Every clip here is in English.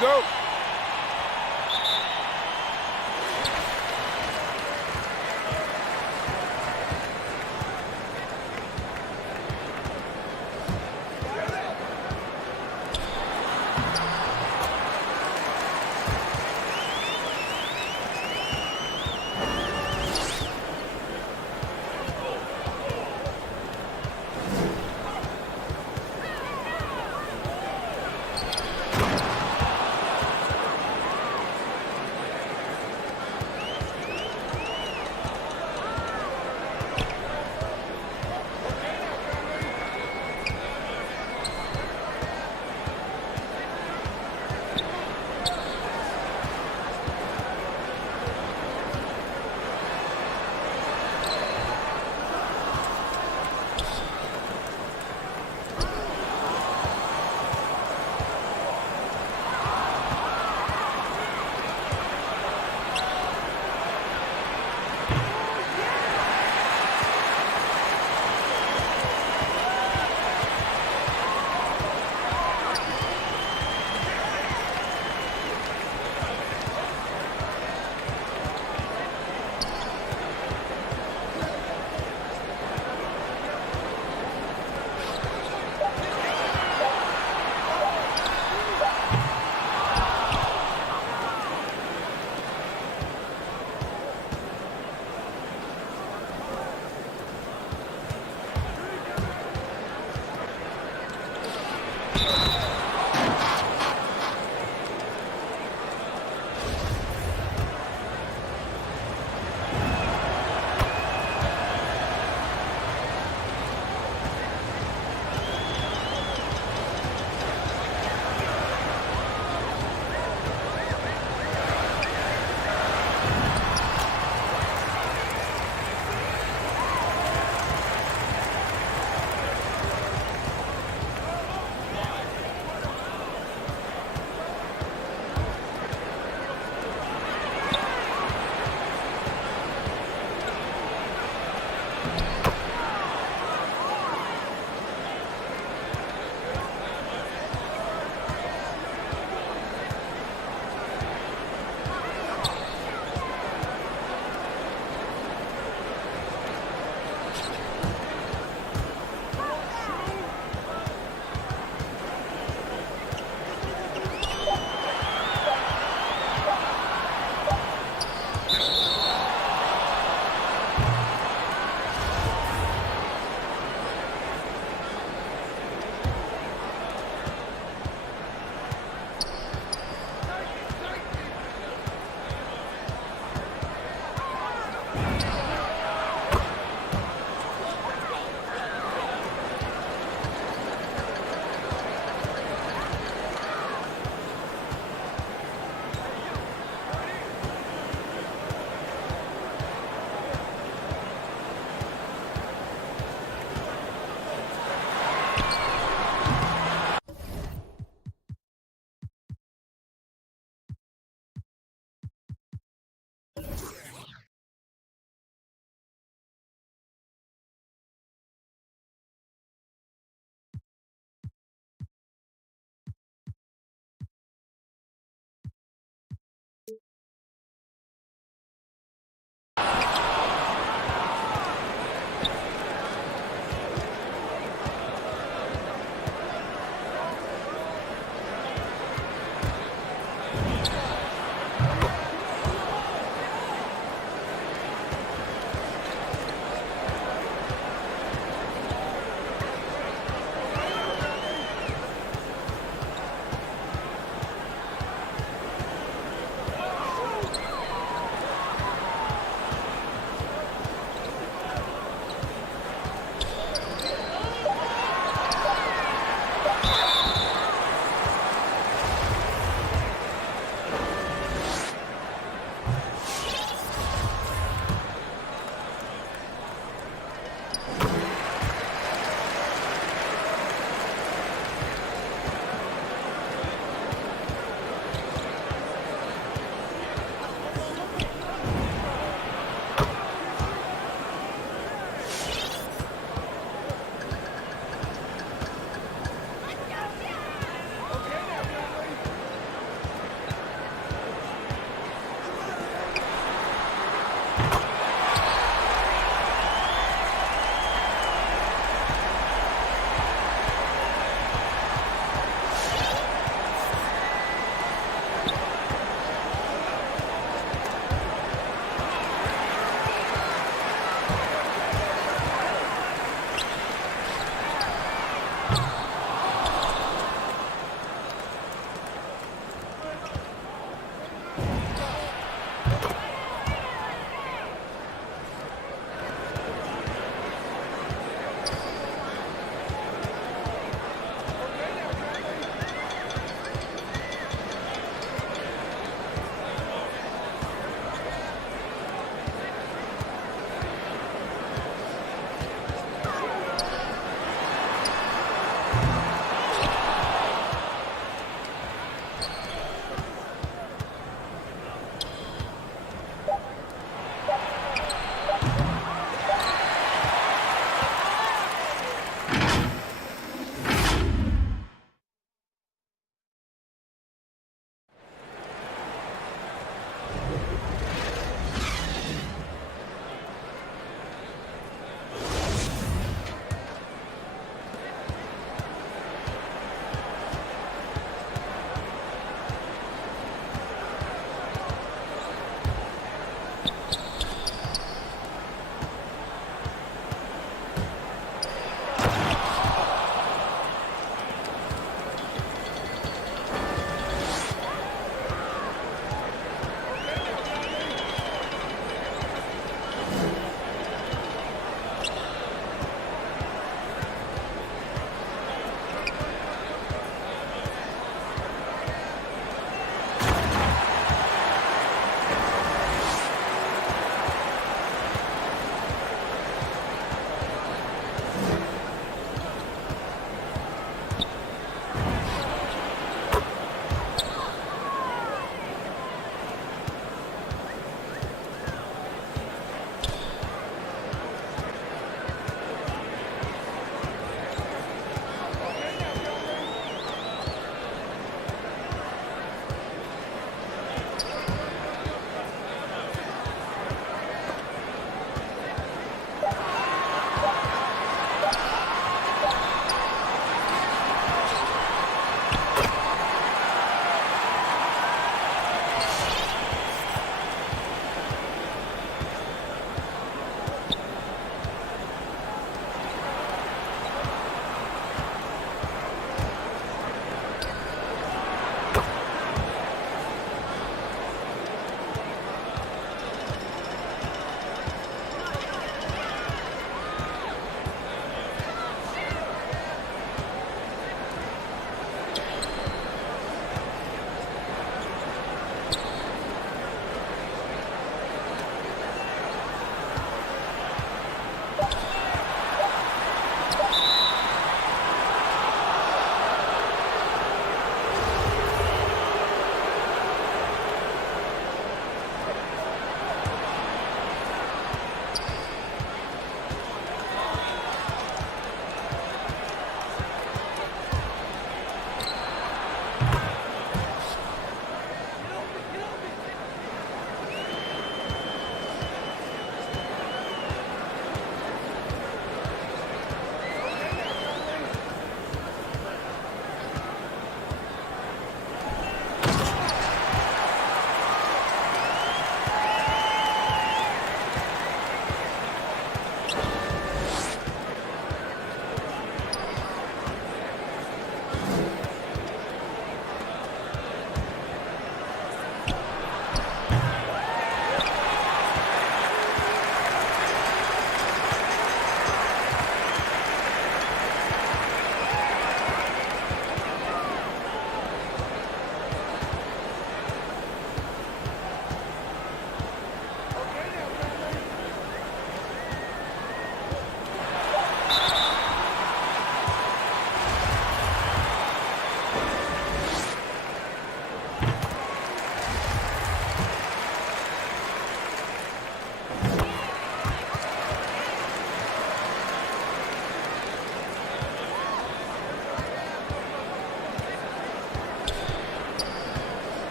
go.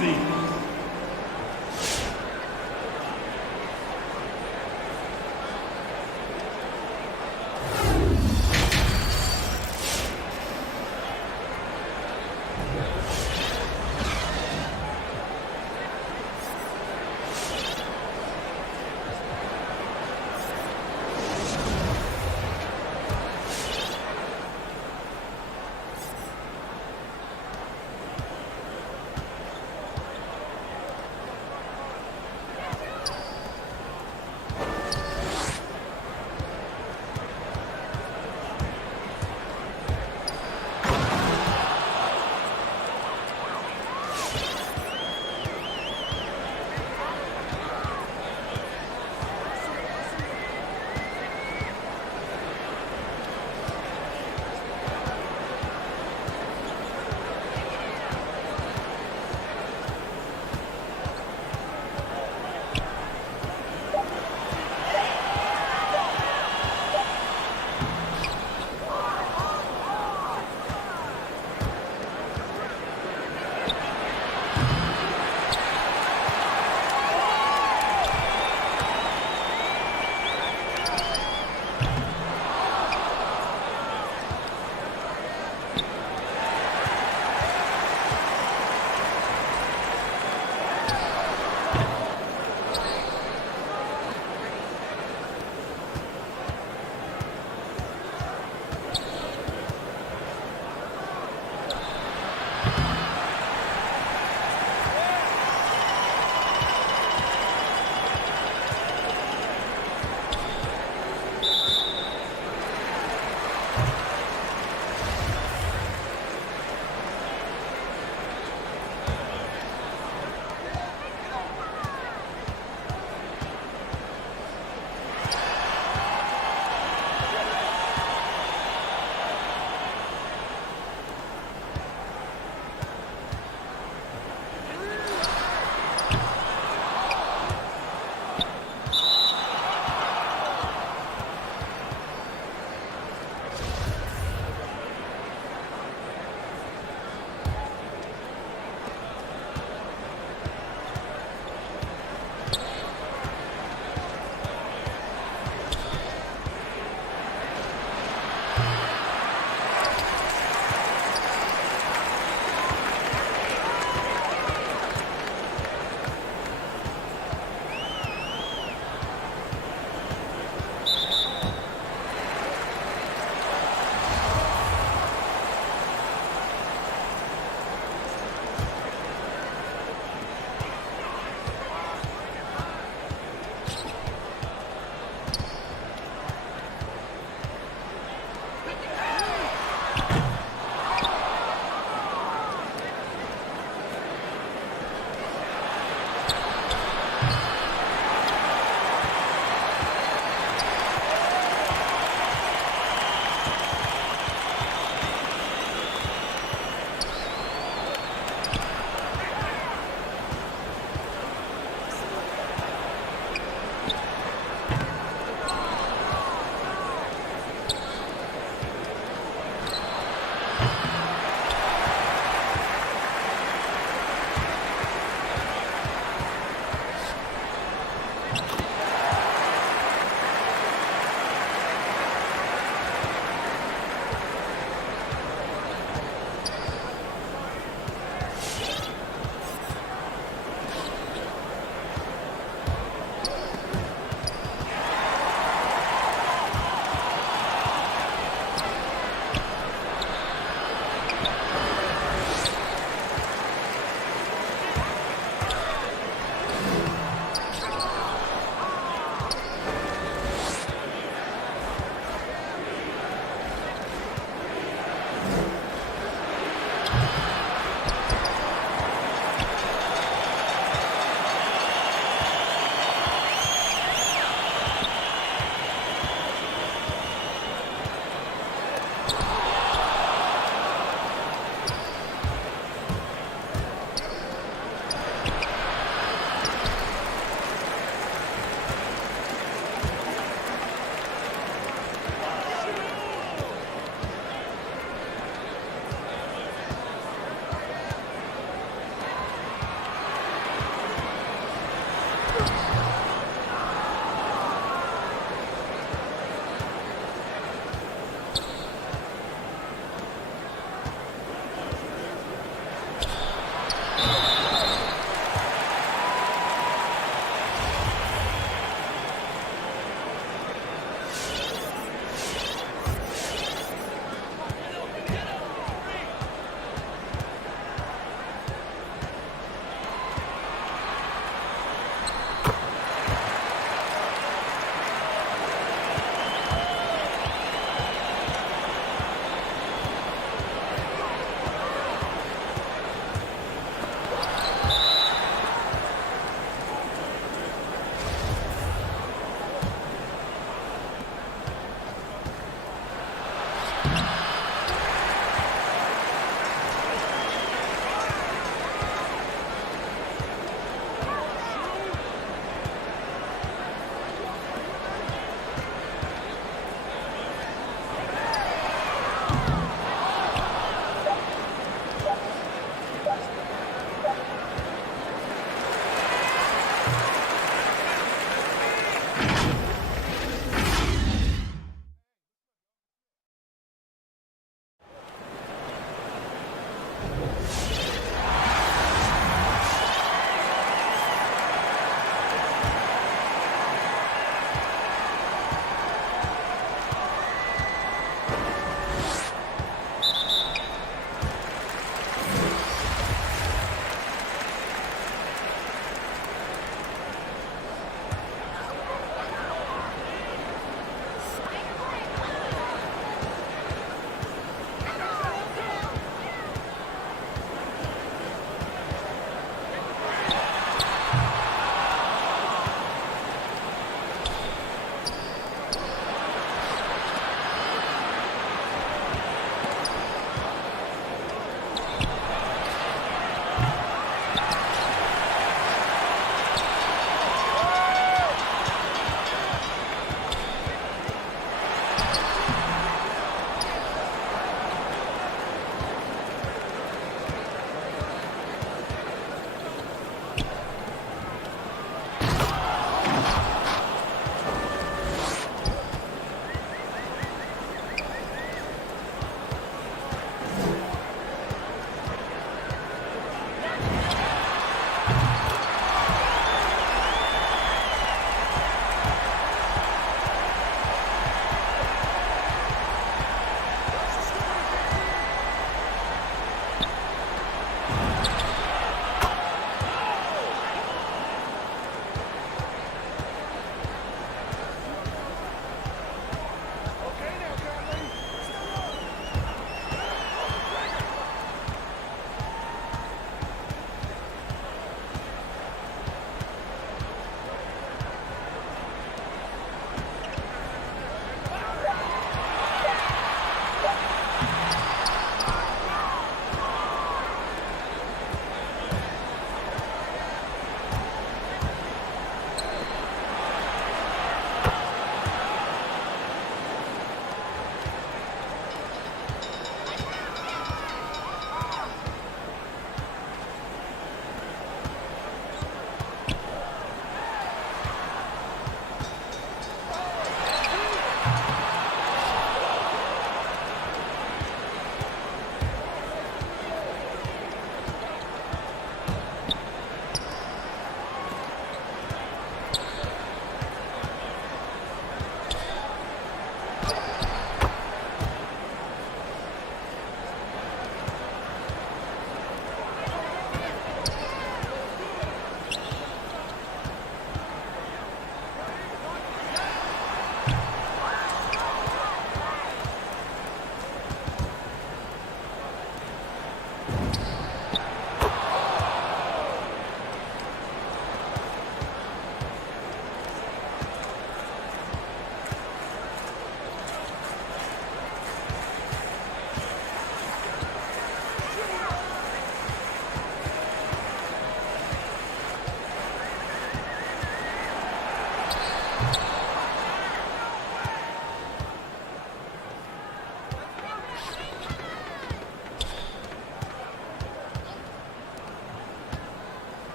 everybody.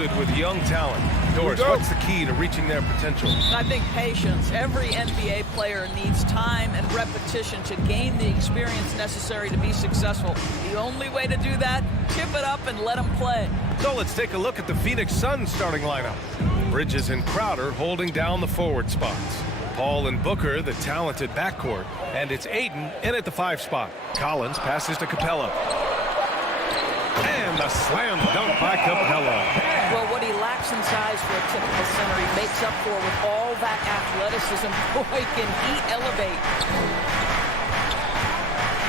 loaded with young talent. Doris, what's the key to reaching their potential? I think patience. Every NBA player needs time and repetition to gain the experience necessary to be successful. The only way to do that, tip it up and let them play. So let's take a look at the Phoenix Suns starting lineup. Bridges and Crowder holding down the forward spots. Paul and Booker, the talented backcourt. And it's Ayton in at the 5 spot. Collins passes to Capella. And a slam dunk by Capella. Well, what he lacks in size for a typical center, he makes up for with all that athleticism. Boy, can he elevate.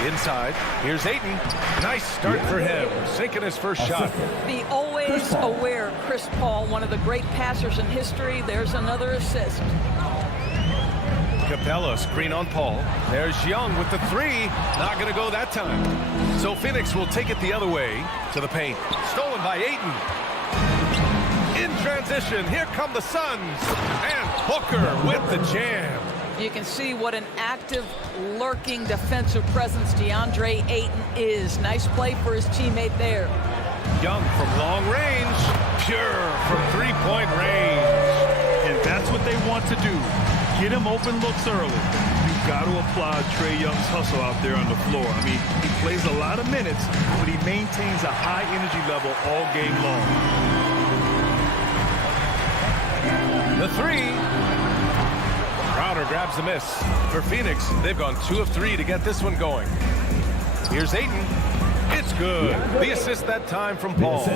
Inside, here's Ayton. Nice start for him, sinking his first shot. The always aware Chris Paul, one of the great passers in history. There's another assist. Capella, screen on Paul. There's Young with the 3. Not going to go that time. So Phoenix will take it the other way to the paint. Stolen by Ayton. In transition, here come the Suns. And Booker with the jam. You can see what an active, lurking defensive presence DeAndre Ayton is. Nice play for his teammate there. Young from long range. Pure from three-point range. And that's what they want to do. Get him open looks early. You've got to applaud Trae Young's hustle out there on the floor. I mean, he plays a lot of minutes, but he maintains a high energy level all game long. The 3. Crowder grabs the miss. For Phoenix, they've gone 2 of 3 to get this one going. Here's Ayton. It's good. The assist that time from Paul.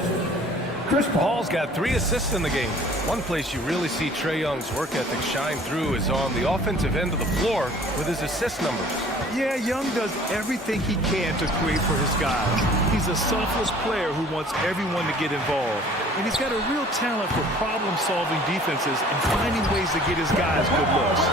Paul's got 3 assists in the game. One place you really see Trae Young's work ethic shine through is on the offensive end of the floor with his assist numbers. Yeah, Young does everything he can to create for his guys. He's a selfless player who wants everyone to get involved. And he's got a real talent for problem-solving defenses and finding ways to get his guys good looks.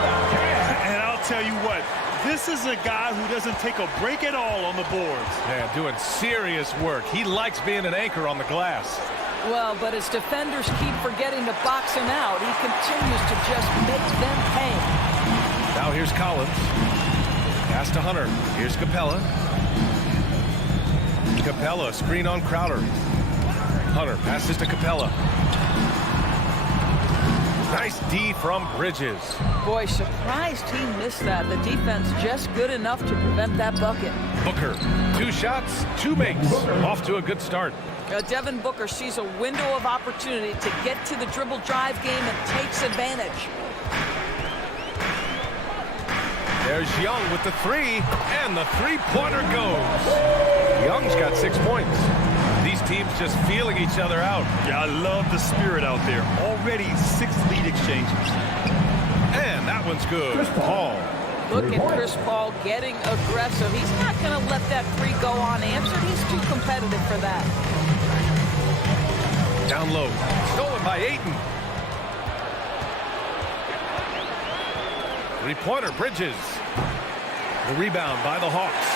And I'll tell you what, this is a guy who doesn't take a break at all on the boards. Yeah, doing serious work. He likes being an anchor on the glass. Well, but as defenders keep forgetting to box him out, he continues to just make them pay. Now here's Collins. Pass to Hunter. Here's Capella. Capella, screen on Crowder. Hunter passes to Capella. Nice D from Bridges. Boy, surprised he missed that. The defense just good enough to prevent that bucket. Booker, 2 shots, 2 makes. Off to a good start. Devin Booker sees a window of opportunity to get to the dribble drive game and takes advantage. There's Young with the 3, and the 3-pointer goes. Young's got 6 points. These teams just feeling each other out. Yeah, I love the spirit out there. Already 6 lead exchanges. And that one's good. Paul. Look at Chris Paul getting aggressive. He's not going to let that 3 go unanswered. He's too competitive for that. Down low. Stolen by Ayton. 3-pointer, Bridges. The rebound by the Hawks.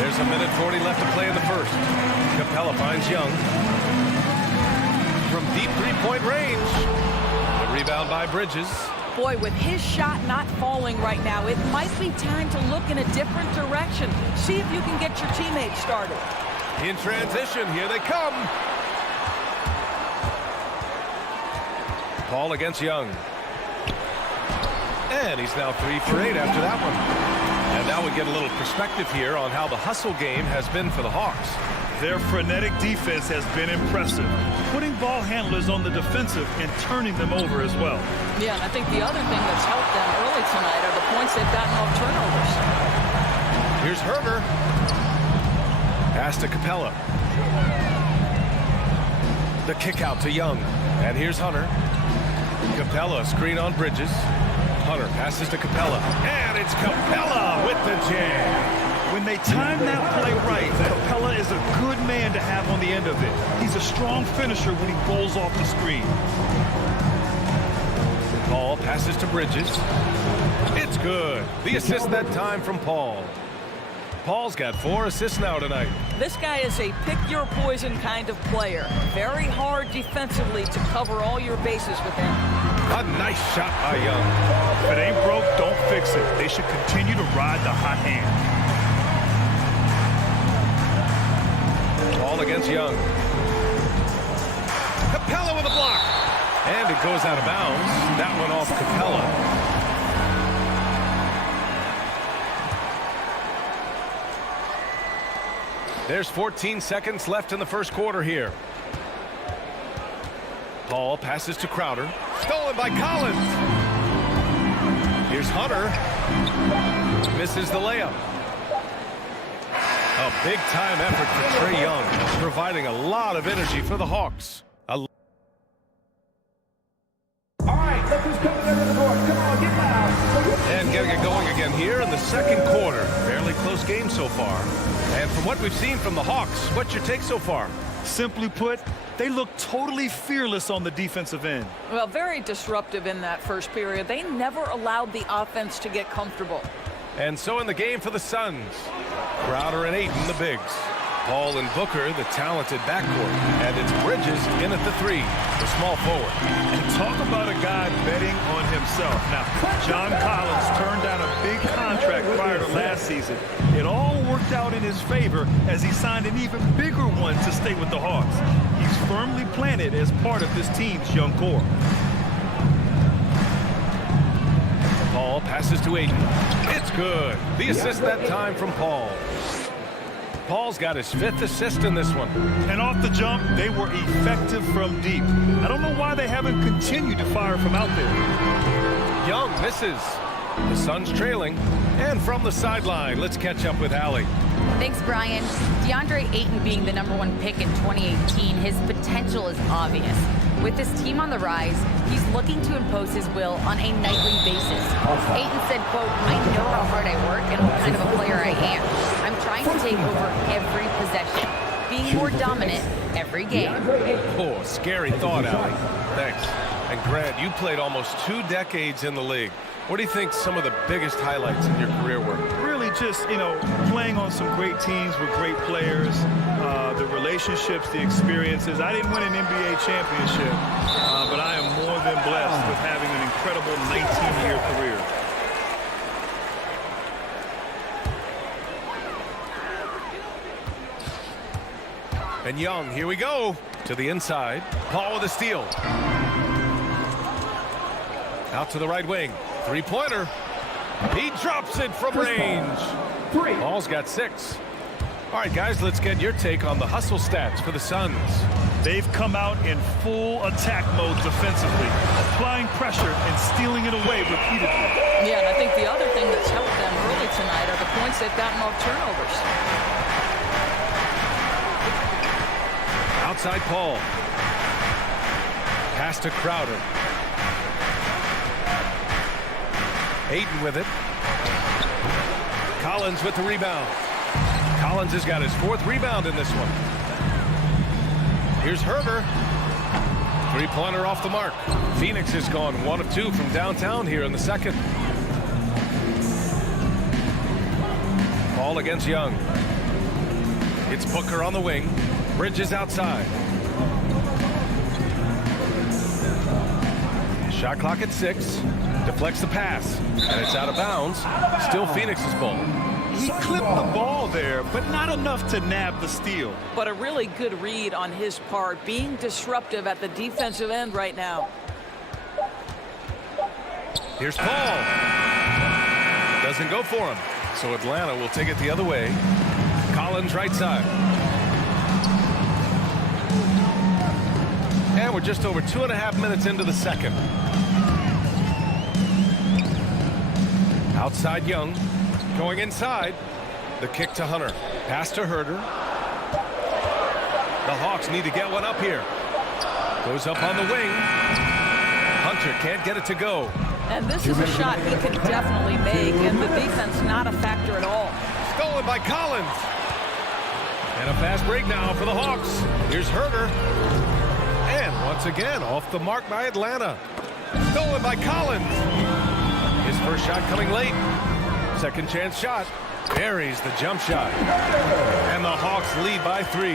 There's a minute 40 left to play in the first. Capella finds Young. From deep 3-point range. The rebound by Bridges. Boy, with his shot not falling right now, it might be time to look in a different direction. See if you can get your teammates started. In transition, here they come. Paul against Young. And he's now 3 for 8 after that one. And now we get a little perspective here on how the hustle game has been for the Hawks. Their frenetic defense has been impressive, putting ball handlers on the defensive and turning them over as well. Yeah, and I think the other thing that's helped them early tonight are the points they've gotten off turnovers. Here's Herder. Pass to Capella. The kick out to Young. And here's Hunter. Capella, screen on Bridges. Hunter passes to Capella. And it's Capella with the jam. When they time that play right, Capella is a good man to have on the end of it. He's a strong finisher when he rolls off the screen. Paul passes to Bridges. It's good. The assist that time from Paul. Paul's got 4 assists now tonight. This guy is a pick-your-poison kind of player. Very hard defensively to cover all your bases with him. A nice shot by Young. If it ain't broke, don't fix it. They should continue to ride the hot hand. Paul against Young. Capella with a block. And it goes out of bounds. That one off Capella. There's 14 seconds left in the first quarter here. Paul passes to Crowder. Stolen by Collins. Here's Hunter. Misses the layup. A big-time effort for Trae Young, providing a lot of energy for the Hawks. All right, look who's coming into the court. Come on, get loud. And getting it going again here in the second quarter. Fairly close game so far. And from what we've seen from the Hawks, what's your take so far? Simply put, they look totally fearless on the defensive end. Well, very disruptive in that first period. They never allowed the offense to get comfortable. And so in the game for the Suns, Crowder and Ayton, the bigs. Paul and Booker, the talented backcourt. And it's Bridges in at the three, the small forward. And talk about a guy betting on himself. Now, John Collins turned down a big contract prior to last season. It all worked out in his favor as he signed an even bigger one to stay with the Hawks. He's firmly planted as part of this team's young core. Paul passes to Ayton. It's good. The assist that time from Paul. Paul's got his 5th assist in this one. And off the jump, they were effective from deep. I don't know why they haven't continued to fire from out there. Young misses. The Suns trailing. And from the sideline, let's catch up with Allie. Thanks, Brian. DeAndre Ayton being the #1 pick in 2018, his potential is obvious. With his team on the rise, he's looking to impose his will on a nightly basis. Ayton said, quote, "I know how hard I work and what kind of a player I am. I'm trying to take over every possession, being more dominant every game." Oh, scary thought, Allie. Thanks. And Grant, you played almost 2 decades in the league. What do you think some of the biggest highlights in your career were? Really just, playing on some great teams with great players, the relationships, the experiences. I didn't win an NBA championship, but I am more than blessed with having an incredible 19-year career. And Young, here we go. To the inside. Paul with a steal. Out to the right wing. Three-pointer. He drops it from range. Paul's got 6. All right, guys, let's get your take on the hustle stats for the Suns. They've come out in full attack mode defensively, applying pressure and stealing it away repeatedly. Yeah, and I think the other thing that's helped them early tonight are the points they've gotten off turnovers. Outside Paul. Pass to Crowder. Ayton with it. Collins with the rebound. Collins has got his 4th rebound in this one. Here's Herter. Three-pointer off the mark. Phoenix has gone 1 of 2 from downtown here in the second. Paul against Young. It's Booker on the wing. Bridges outside. Shot clock at 6. Deflects the pass. And it's out of bounds. Still Phoenix's ball. He clipped the ball there, but not enough to nab the steal. But a really good read on his part, being disruptive at the defensive end right now. Here's Paul. Doesn't go for him. So Atlanta will take it the other way. Collins right side. And we're just over 2.5 minutes into the second. Outside Young. Going inside. The kick to Hunter. Pass to Herter. The Hawks need to get one up here. Goes up on the wing. Hunter can't get it to go. And this is a shot he can definitely make, and the defense not a factor at all. Stolen by Collins. And a fast break now for the Hawks. Here's Herter. And once again, off the mark by Atlanta. Stolen by Collins. His first shot coming late. Second chance shot. Buries the jump shot. And the Hawks lead by 3.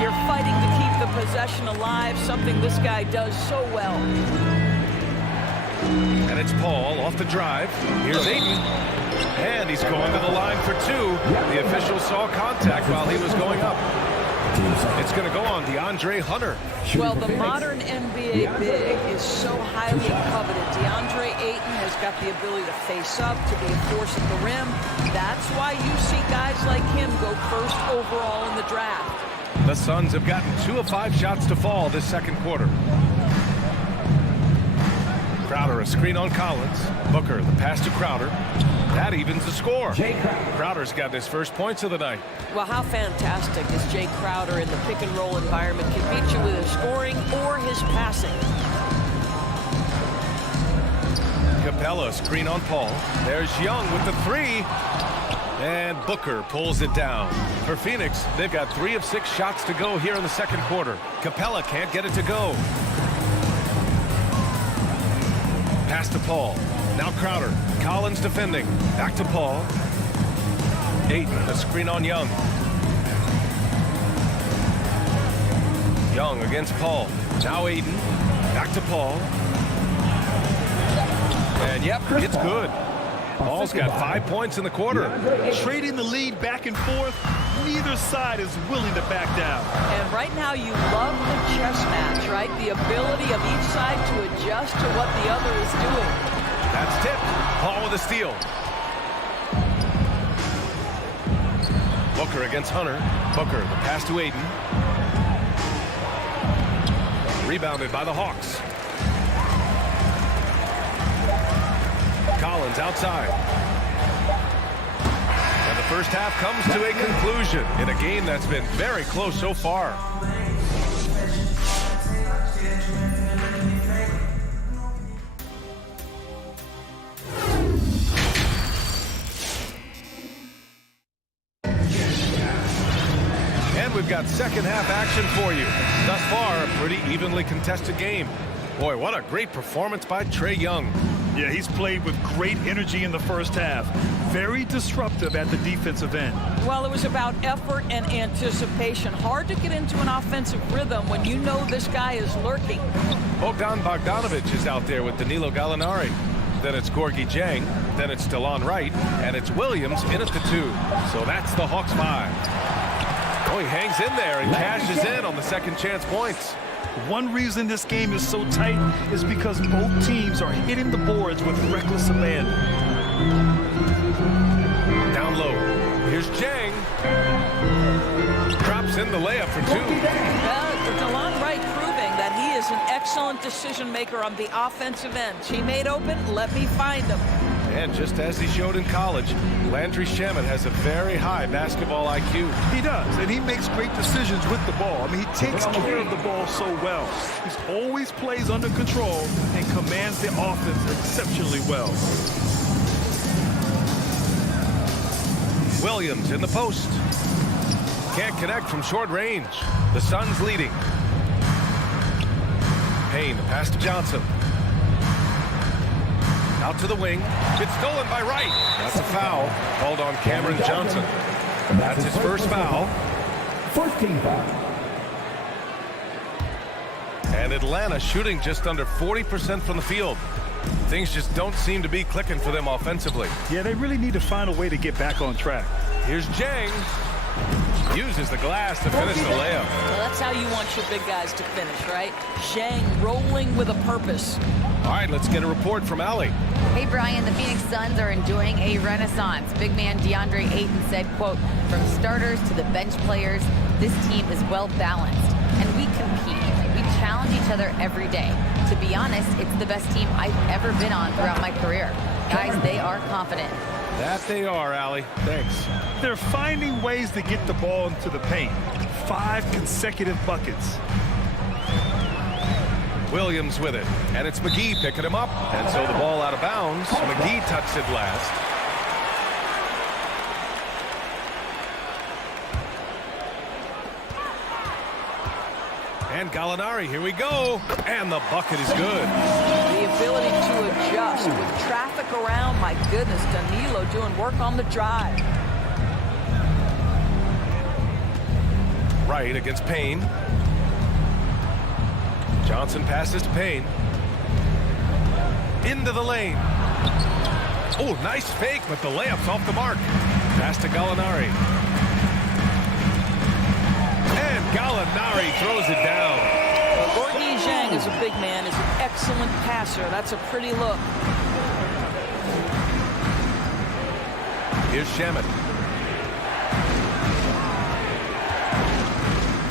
You're fighting to keep the possession alive, something this guy does so well. And it's Paul off the drive. Here's Ayton. And he's going to the line for 2. The official saw contact while he was going up. It's going to go on DeAndre Hunter. Well, the modern NBA big is so highly coveted. DeAndre Ayton has got the ability to face up, to be a force at the rim. That's why you see guys like him go first overall in the draft. The Suns have gotten 2 of 5 shots to fall this second quarter. Crowder, a screen on Collins. Booker, the pass to Crowder. That evens the score. Crowder's got his first points of the night. Well, how fantastic is Jay Crowder in the pick-and-roll environment? Can beat you with his scoring or his passing. Capella, screen on Paul. There's Young with the 3. And Booker pulls it down. For Phoenix, they've got 3 of 6 shots to go here in the second quarter. Capella can't get it to go. Pass to Paul. Now Crowder. Collins defending. Back to Paul. Ayton, a screen on Young. Young against Paul. Now Ayton. Back to Paul. And yep, it's good. Paul's got 5 points in the quarter. Trading the lead back and forth, neither side is willing to back down. And right now you love the chess match, right? The ability of each side to adjust to what the other is doing. That's tipped. Paul with a steal. Booker against Hunter. Booker, the pass to Ayton. Rebounded by the Hawks. Collins outside. And the first half comes to a conclusion in a game that's been very close so far. And we've got second half action for you. Thus far, a pretty evenly contested game. Boy, what a great performance by Trae Young. Yeah, he's played with great energy in the first half. Very disruptive at the defensive end. Well, it was about effort and anticipation. Hard to get into an offensive rhythm when you know this guy is lurking. Bogdan Bogdanovic is out there with Danilo Gallinari. Then it's Gorgui Dieng. Then it's DeLon Wright. And it's Williams in at the 2. So that's the Hawks 5. Oh, he hangs in there and cashes in on the second chance points. One reason this game is so tight is because both teams are hitting the boards with reckless abandon. Down low. Here's Dieng. Drops in the layup for 2. DeLon Wright proving that he is an excellent decision maker on the offensive end. Teammate open, let me find him. And just as he showed in college, Landry Shamet has a very high basketball IQ. He does, and he makes great decisions with the ball. I mean, he takes care of the ball so well. He's always plays under control and commands the offense exceptionally well. Williams in the post. Can't connect from short range. The Suns leading. Payne, the pass to Johnson. Out to the wing. It's stolen by Wright. That's a foul. Called on Cameron Johnson. That's his first foul. First team foul. And Atlanta shooting just under 40% from the field. Things just don't seem to be clicking for them offensively. Yeah, they really need to find a way to get back on track. Here's Dieng. Uses the glass to finish the layup. Well, that's how you want your big guys to finish, right? Dieng rolling with a purpose. All right, let's get a report from Allie. Hey, Brian, the Phoenix Suns are enjoying a renaissance. Big man DeAndre Ayton said, quote, from starters to the bench players, this team is well balanced, and we compete. We challenge each other every day. To be honest, it's the best team I've ever been on throughout my career. Guys, they are confident. That they are, Allie. Thanks. They're finding ways to get the ball into the paint. 5 consecutive buckets. Williams with it, and it's McGee picking him up, and so the ball out of bounds. McGee touched it last. And Gallinari, here we go, and the bucket is good. The ability to adjust with traffic around, my goodness, Danilo doing work on the drive. Wright against Payne. Johnson passes to Payne. Into the lane. Oh, nice fake, but the layup's off the mark. Pass to Gallinari. And Gallinari throws it down. Gorgie Zhang is a big man, is an excellent passer. That's a pretty look. Here's Shaman.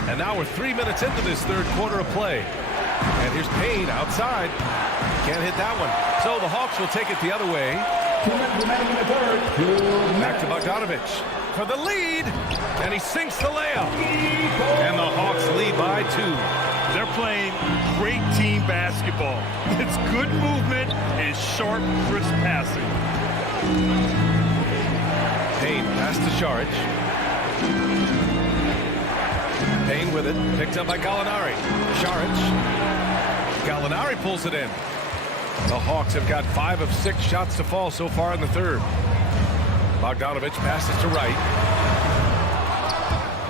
And now we're 3 minutes into this third quarter of play. And here's Payne outside. Can't hit that one. So the Hawks will take it the other way. 2 minutes remaining in the third. Back to Bogdanovich for the lead. And he sinks the layup. And the Hawks lead by 2. They're playing great team basketball. It's good movement and sharp, crisp passing. Payne pass to Šarić. Payne with it, picked up by Gallinari. Šarić. Gallinari pulls it in. The Hawks have got 5 of 6 shots to fall so far in the third. Bogdanovich passes to Wright.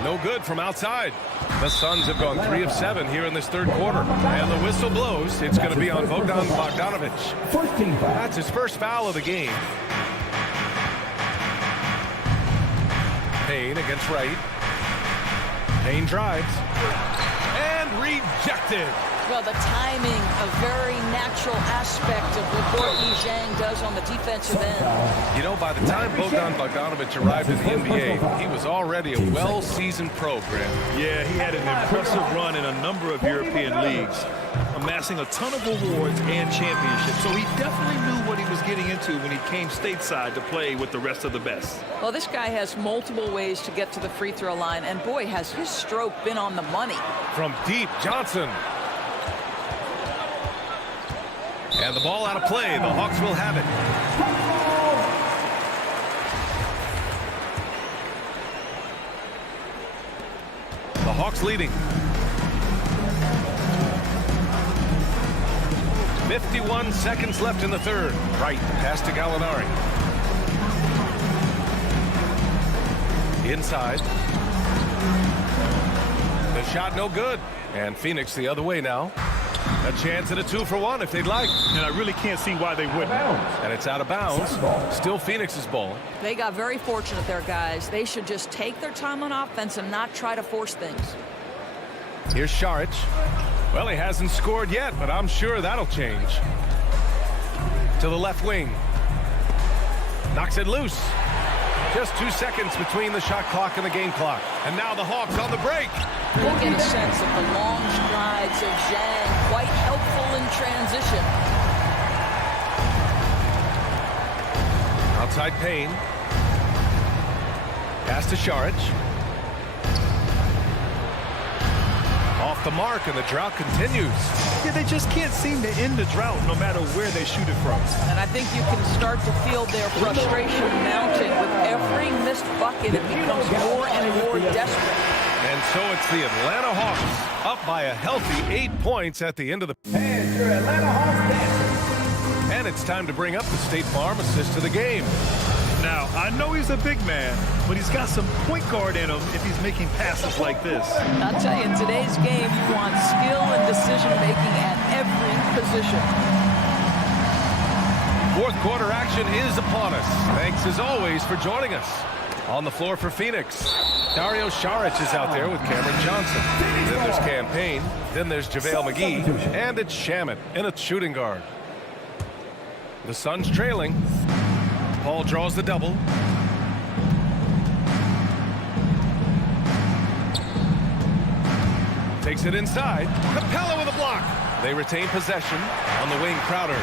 No good from outside. The Suns have gone 3 of 7 here in this third quarter. And the whistle blows. It's going to be on Bogdan Bogdanovich. 14 foul. That's his first foul of the game. Payne against Wright. Payne drives. And rejected. Well, the timing, a very natural aspect of what Gorgie Zhang does on the defensive end. You know, by the time Bogdan Bogdanovich arrived in the NBA, he was already a well-seasoned pro, Grant. Yeah, he had an impressive run in a number of European leagues, amassing a ton of awards and championships. So he definitely knew what he was getting into when he came stateside to play with the rest of the best. Well, this guy has multiple ways to get to the free throw line, and boy, has his stroke been on the money. From deep, Johnson. And the ball out of play. The Hawks will have it. The Hawks leading. 51 seconds left in the third. Right, pass to Gallinari. Inside. The shot no good. And Phoenix the other way now. A chance at a 2-for-1 if they'd like. And I really can't see why they wouldn't. And it's out of bounds. Still Phoenix's ball. They got very fortunate there, guys. They should just take their time on offense and not try to force things. Here's Šarić. Well, he hasn't scored yet, but I'm sure that'll change. To the left wing. Knocks it loose. Just 2 seconds between the shot clock and the game clock. And now the Hawks on the break. You get a sense of the long strides of Zhang, quite helpful in transition. Outside Payne. Pass to Šarić. Off the mark, and the drought continues. Yeah, they just can't seem to end the drought no matter where they shoot it from. And I think you can start to feel their frustration mounting. With every missed bucket, it becomes more and more desperate. And so it's the Atlanta Hawks up by a healthy 8 points at the end of the... And your Atlanta Hawks dancing. And it's time to bring up the State Farm assist of the game. Now, I know he's a big man, but he's got some point guard in him if he's making passes like this. I'll tell you, in today's game, you want skill and decision-making at every position. Fourth quarter action is upon us. Thanks, as always, for joining us. On the floor for Phoenix, Dario Šarić is out there with Cameron Johnson. Then there's Cam Payne. Then there's JaVale McGee. And it's Shaman in a shooting guard. The Suns trailing. Paul draws the double. Takes it inside. Capella with a block. They retain possession. On the wing, Crowder.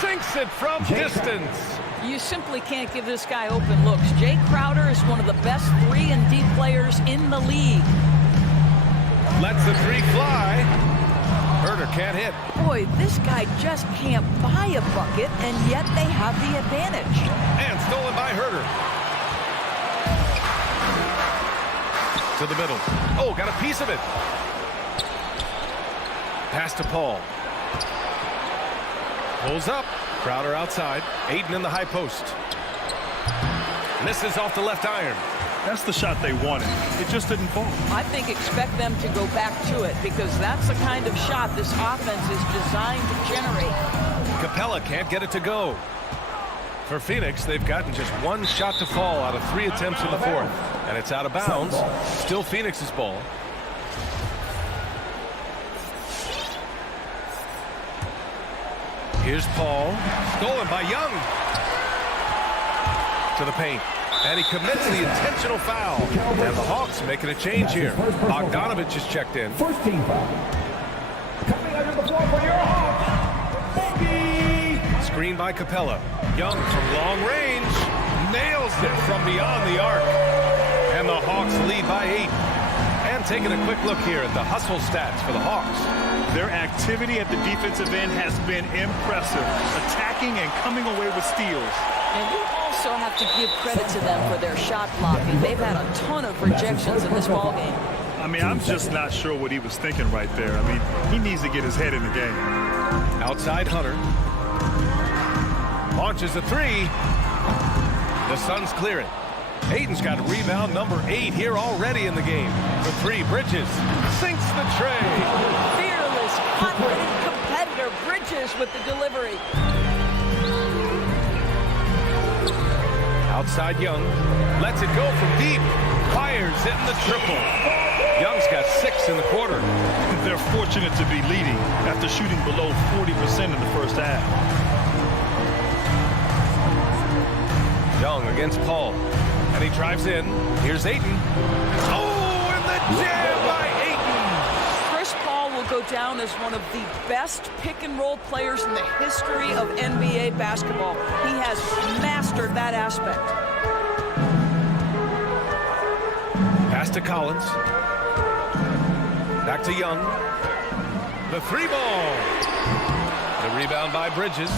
Sinks it from distance. You simply can't give this guy open looks. Jake Crowder is one of the best 3-and-D players in the league. Lets the three fly. Herter can't hit. Boy, this guy just can't buy a bucket, and yet they have the advantage. And stolen by Herter. To the middle. Oh, got a piece of it. Pass to Paul. Pulls up. Crowder outside. Ayton in the high post. Misses off the left iron. That's the shot they wanted. It just didn't fall. I think expect them to go back to it, because that's the kind of shot this offense is designed to generate. Capella can't get it to go. For Phoenix, they've gotten just one shot to fall out of 3 attempts in the fourth. And it's out of bounds. Still Phoenix's ball. Here's Paul. Stolen by Young. To the paint. And he commits the intentional foul. And the Hawks making a change here. Bogdanovich is checked in. First team foul. Coming under the floor for your Hawks. Bogey. Screen by Capella. Young from long range. Nails it from beyond the arc. And the Hawks lead by 8. And taking a quick look here at the hustle stats for the Hawks. Their activity at the defensive end has been impressive, attacking and coming away with steals. And you also have to give credit to them for their shot blocking. They've had a ton of rejections in this ballgame. I mean, I'm just not sure what he was thinking right there. I mean, he needs to get his head in the game. Outside Hunter. Launches a 3. The Suns clear it. Ayton's got rebound number 8 here already in the game. For 3, Bridges sinks the tray. Fearless, confident competitor. Bridges with the delivery. Outside Young. Lets it go from deep. Fires hitting the triple. Young's got 6 in the quarter. They're fortunate to be leading after shooting below 40% in the first half. Young against Paul. And he drives in. Here's Ayton. Oh, and the jam by Ayton. Chris Paul will go down as one of the best pick-and-roll players in the history of NBA basketball. He has mastered that aspect. Pass to Collins. Back to Young. The 3 ball. The rebound by Bridges.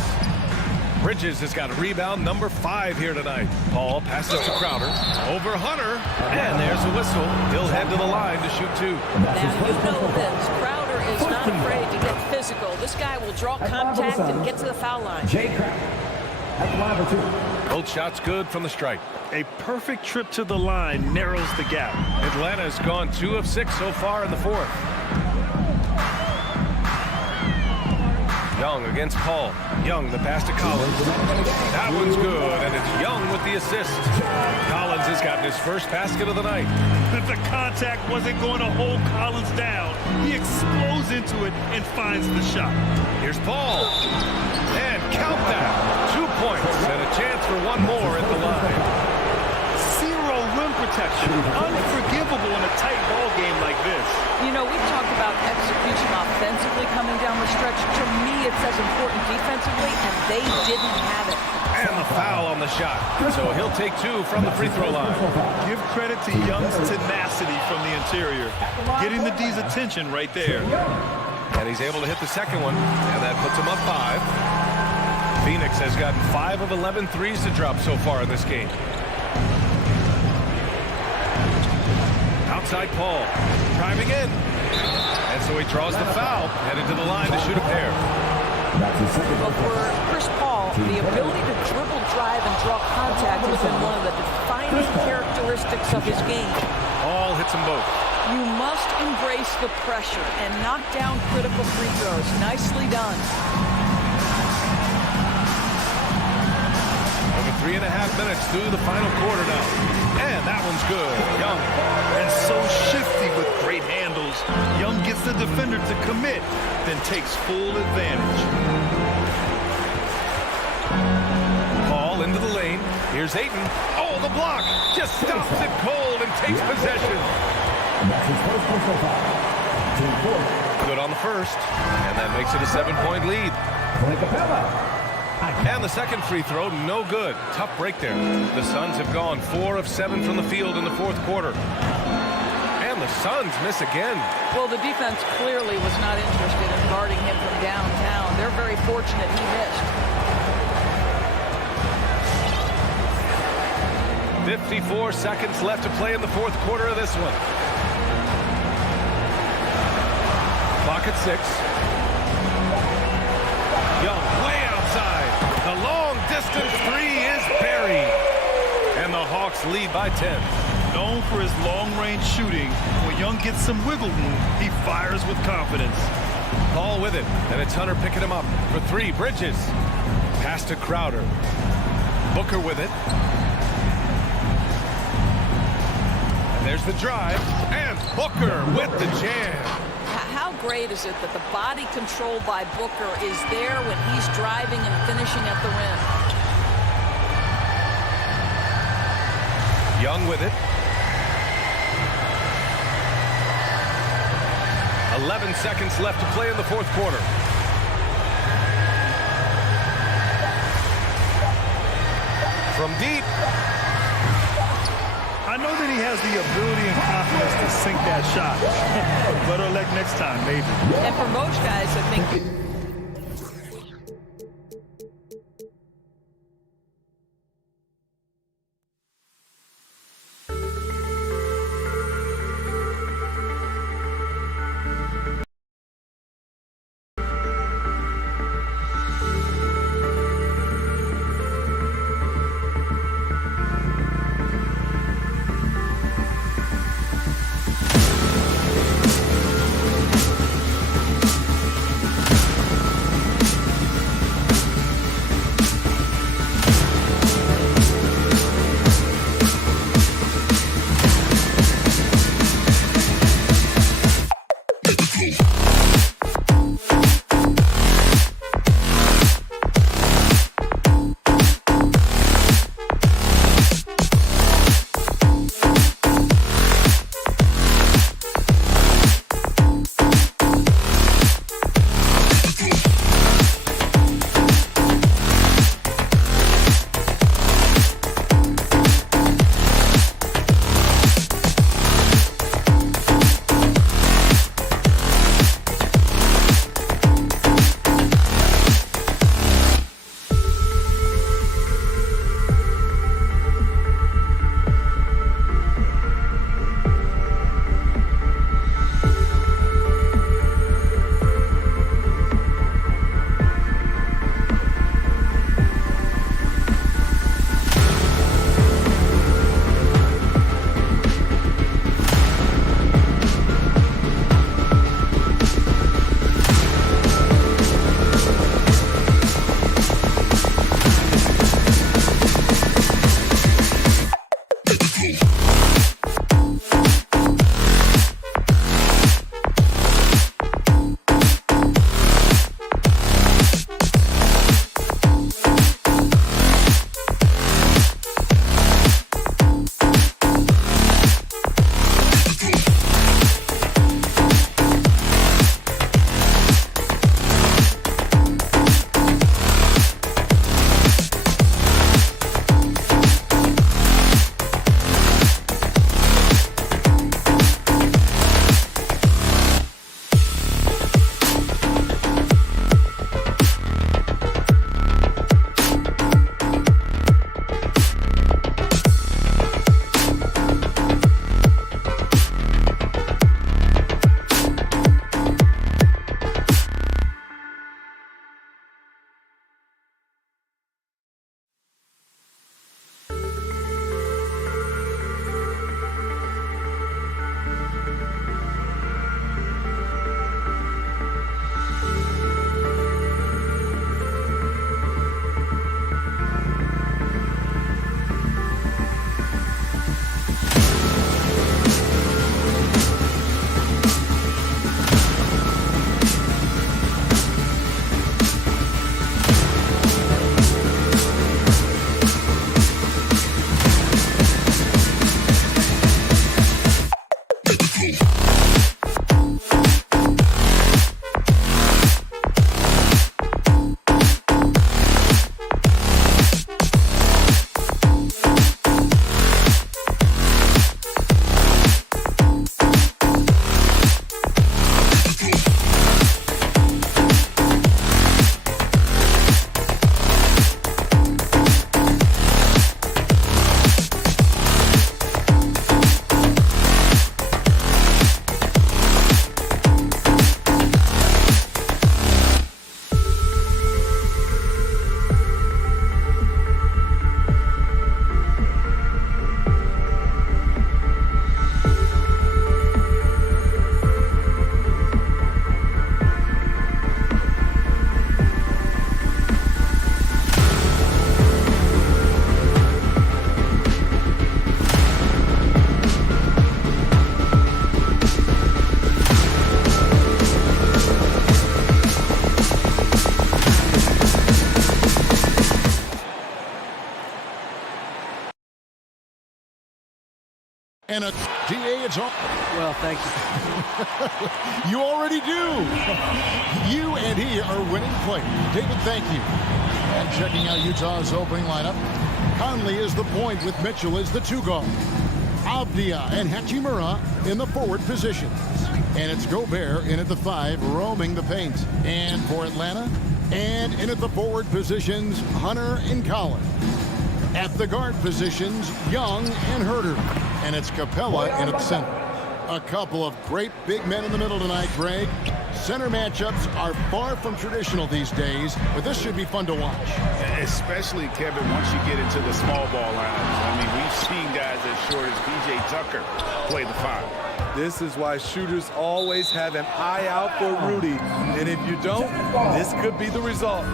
Bridges has got rebound number 5 here tonight. Paul passes to Crowder. Over Hunter. And there's a whistle. He'll head to the line to shoot 2. Now, you know this. Crowder is not afraid to get physical. This guy will draw contact and get to the foul line. Jay Crowder at the line for 2. Both shots good from the strike. A perfect trip to the line narrows the gap. Atlanta's gone 2 of 6 so far in the fourth. Young against Paul. Young, the pass to Collins. That one's good, and it's Young with the assist. Collins has gotten his first basket of the night. The contact wasn't going to hold Collins down. He explodes into it and finds the shot. Here's Paul. And count that. 2 points and a chance for one more at the line. Zero rim protection. Unforgivable in a tight ball game like this. You know, we've talked about execution offensively coming down the stretch. To me, it's as important defensively, and they didn't have it. And the foul on the shot. So he'll take 2 from the free throw line. Give credit to Young's tenacity from the interior. Getting the D's attention right there. And he's able to hit the second one, and that puts him up 5. Phoenix has gotten 5 of 11 threes to drop so far in this game. Outside Paul, driving in. And so he draws the foul, headed to the line to shoot a pair. But for Chris Paul, the ability to dribble, drive, and draw contact has been one of the defining characteristics of his game. Paul hits them both. You must embrace the pressure and knock down critical free throws. Nicely done. Over 3.5 minutes through the final quarter now. And that one's good. Young. And so shifty with great handles. Young gets the defender to commit, then takes full advantage. Paul into the lane. Here's Ayton. Oh, the block. Just stops it cold and takes possession. That's his first personal foul. Team 4. Good on the first. And that makes it a 7-point lead. Clint Capella. And the second free throw, no good. Tough break there. The Suns have gone 4 of 7 from the field in the fourth quarter. And the Suns miss again. Well, the defense clearly was not interested in guarding him from downtown. They're very fortunate he missed. 54 seconds left to play in the fourth quarter of this one. Clock at 6. Young way outside. The long distance 3 is buried. And the Hawks lead by 10. Known for his long-range shooting, when Young gets some wiggle room, he fires with confidence. Paul with it, and it's Hunter picking him up for 3. Bridges. Pass to Crowder. Booker with it. And there's the drive. And Booker with the jam. How great is it that the body control by Booker is there when he's driving and finishing at the rim? Young with it. 11 seconds left to play in the fourth quarter. From deep. I know that he has the ability and confidence to sink that shot. Better luck next time, maybe. And for most guys, I think And a DA, it's all. Well, thank you. You already do. You and he are winning players. David, thank you. And checking out Utah's opening lineup, Conley is the point with Mitchell as the 2 guard. Avdia and Hachimura in the forward positions. And it's Gobert in at the 5, roaming the paint. And for Atlanta, and in at the forward positions, Hunter and Collins. At the guard positions, Young and Herter. And it's Capella in at the center. A couple of great big men in the middle tonight, Greg. Center matchups are far from traditional these days, but this should be fun to watch. Especially, Kevin, once you get into the small ball lineups. I mean, we've seen guys as short as P.J. Tucker play the 5. This is why shooters always have an eye out for Rudy. And if you don't, this could be the result.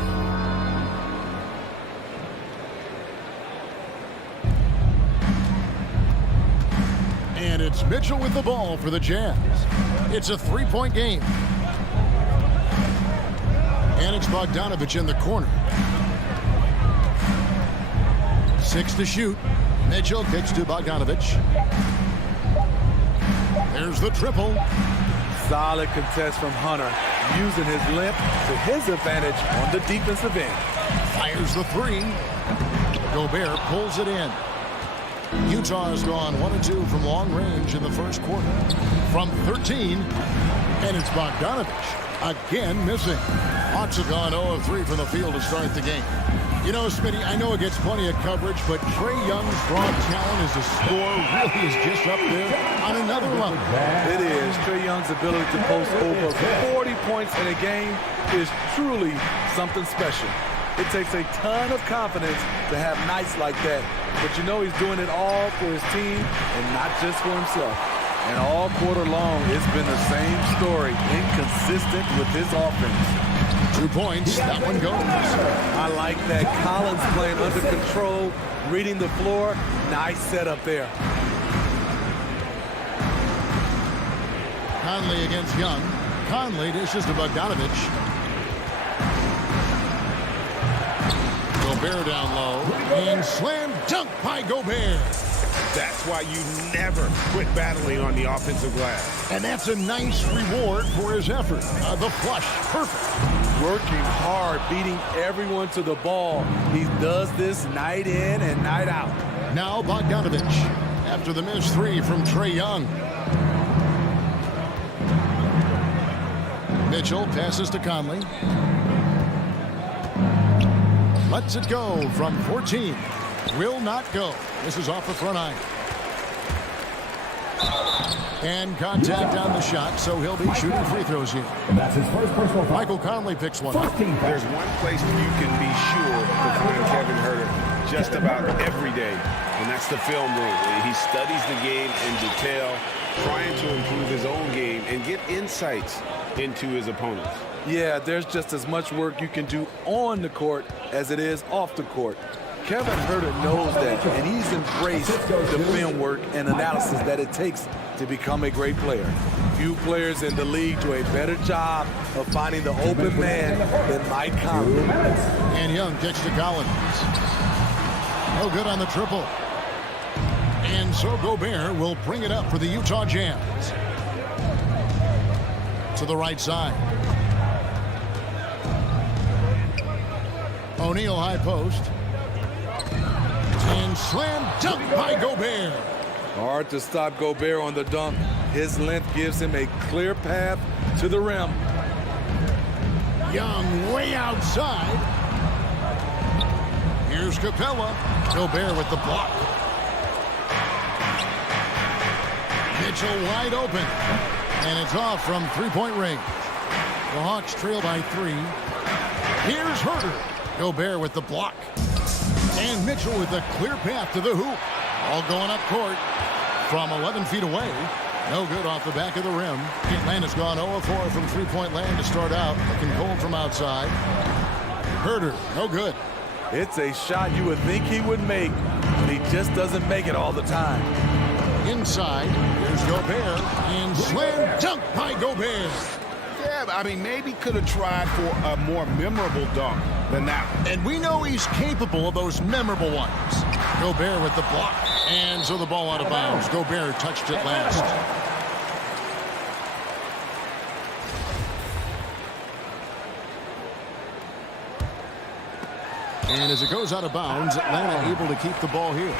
And it's Mitchell with the ball for the Jazz. It's a 3-point game. And it's Bogdanovich in the corner. 6 to shoot. Mitchell kicks to Bogdanovich. There's the triple. Solid contest from Hunter, using his length to his advantage on the defensive end. Fires the 3. Gobert pulls it in. Utah has gone 1-2 from long range in the first quarter. From 13, and it's Bogdanovich again missing. Hawks have gone 0 of 3 from the field to start the game. You know, Smitty, I know it gets plenty of coverage, but Trae Young's raw talent as a scorer really is just up there on another level. It is. Trae Young's ability to post over 40 points in a game is truly something special. It takes a ton of confidence to have nights like that. But you know he's doing it all for his team and not just for himself. And all quarter long, it's been the same story, inconsistent with his offense. 2 points, that one goes. I like that. Collins playing under control, reading the floor. Nice setup there. Conley against Young. Conley dishes to Bogdanovich. Gobert down low. And slam dunk by Gobert. That's why you never quit battling on the offensive glass. And that's a nice reward for his effort. The flush, perfect. Working hard, beating everyone to the ball. He does this night in and night out. Now Bogdanovich after the missed 3 from Trae Young. Mitchell passes to Conley. Lets it go from 14. Will not go. This is off the front iron. And contact on the shot, so he'll be shooting free throws here. That's his first personal foul. Michael Conley picks one. There's one place you can be sure to find Kevin Herter just about every day, and that's the film room. He studies the game in detail, trying to improve his own game and get insights into his opponents. Yeah, there's just as much work you can do on the court as it is off the court. Kevin Herter knows that, and he's embraced the film work and analysis that it takes to become a great player. Few players in the league do a better job of finding the open man than Mike Conley. And Young kicks to Collins. No good on the triple. And so Gobert will bring it up for the Utah Jazz. To the right side. O'Neal high post. And slam dunk by Gobert. Hard to stop Gobert on the dunk. His length gives him a clear path to the rim. Young way outside. Here's Capella. Gobert with the block. Mitchell wide open. And it's off from three-point range. The Hawks trail by 3. Here's Herter. Gobert with the block. And Mitchell with a clear path to the hoop. All going up court from 11 feet away. No good off the back of the rim. Atlanta's gone 0-4 from three-point land to start out. Looking cold from outside. Herter, no good. It's a shot you would think he would make, but he just doesn't make it all the time. Inside, here's Gobert. And slam dunk by Gobert. Yeah, I mean, maybe could have tried for a more memorable dunk than that one. And we know he's capable of those memorable ones. Gobert with the block. And so the ball out of bounds. Gobert touched it last. And as it goes out of bounds, Atlanta able to keep the ball here.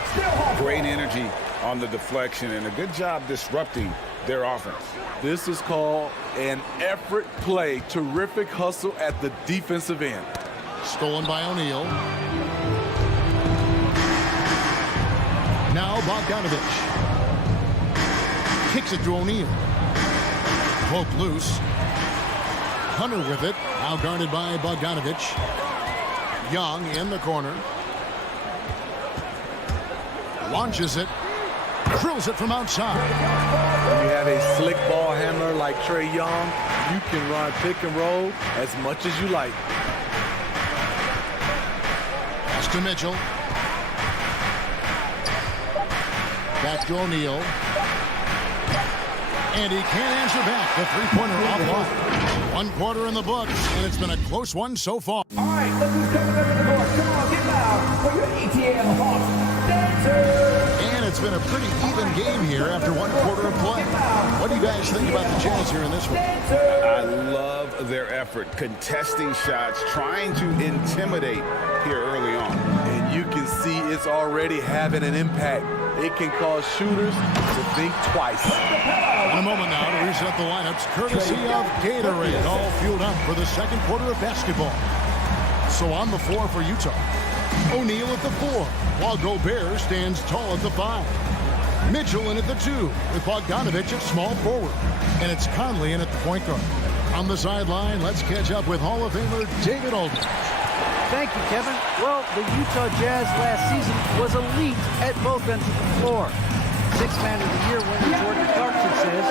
Great energy on the deflection and a good job disrupting their offense. This is called an effort play. Terrific hustle at the defensive end. Stolen by O'Neal. Now Bogdanovich. Kicks it to O'Neal. Poke loose. Hunter with it. Now guarded by Bogdanovich. Young in the corner. Launches it. Drills it from outside. When you have a slick ball handler like Trae Young, you can run pick and roll as much as you like. Pass to Mitchell. Back to O'Neal. And he can't answer back. The three-pointer offline. 1 quarter in the books, and it's been a close one so far. All right, look who's coming up in the door. Come on, get loud for your ATL Hawks dancers. And it's been a pretty even game here after 1 quarter of play. What do you guys think about the Jazz here in this one? I love their effort, contesting shots, trying to intimidate here early on. And you can see it's already having an impact. It can cause shooters to think twice. In a moment now to reset the lineups, courtesy of Gatorade, all fueled up for the second quarter of basketball. So on the floor for Utah, O'Neal at the 4, while Gobert stands tall at the 5. Mitchell in at the 2, with Bogdanovich at small forward. And it's Conley in at the point guard. On the sideline, let's catch up with Hall of Famer David Aldridge. Thank you, Kevin. Well, the Utah Jazz last season was elite at both ends of the floor. Sixth Man of the Year winner Jordan Clarkson says,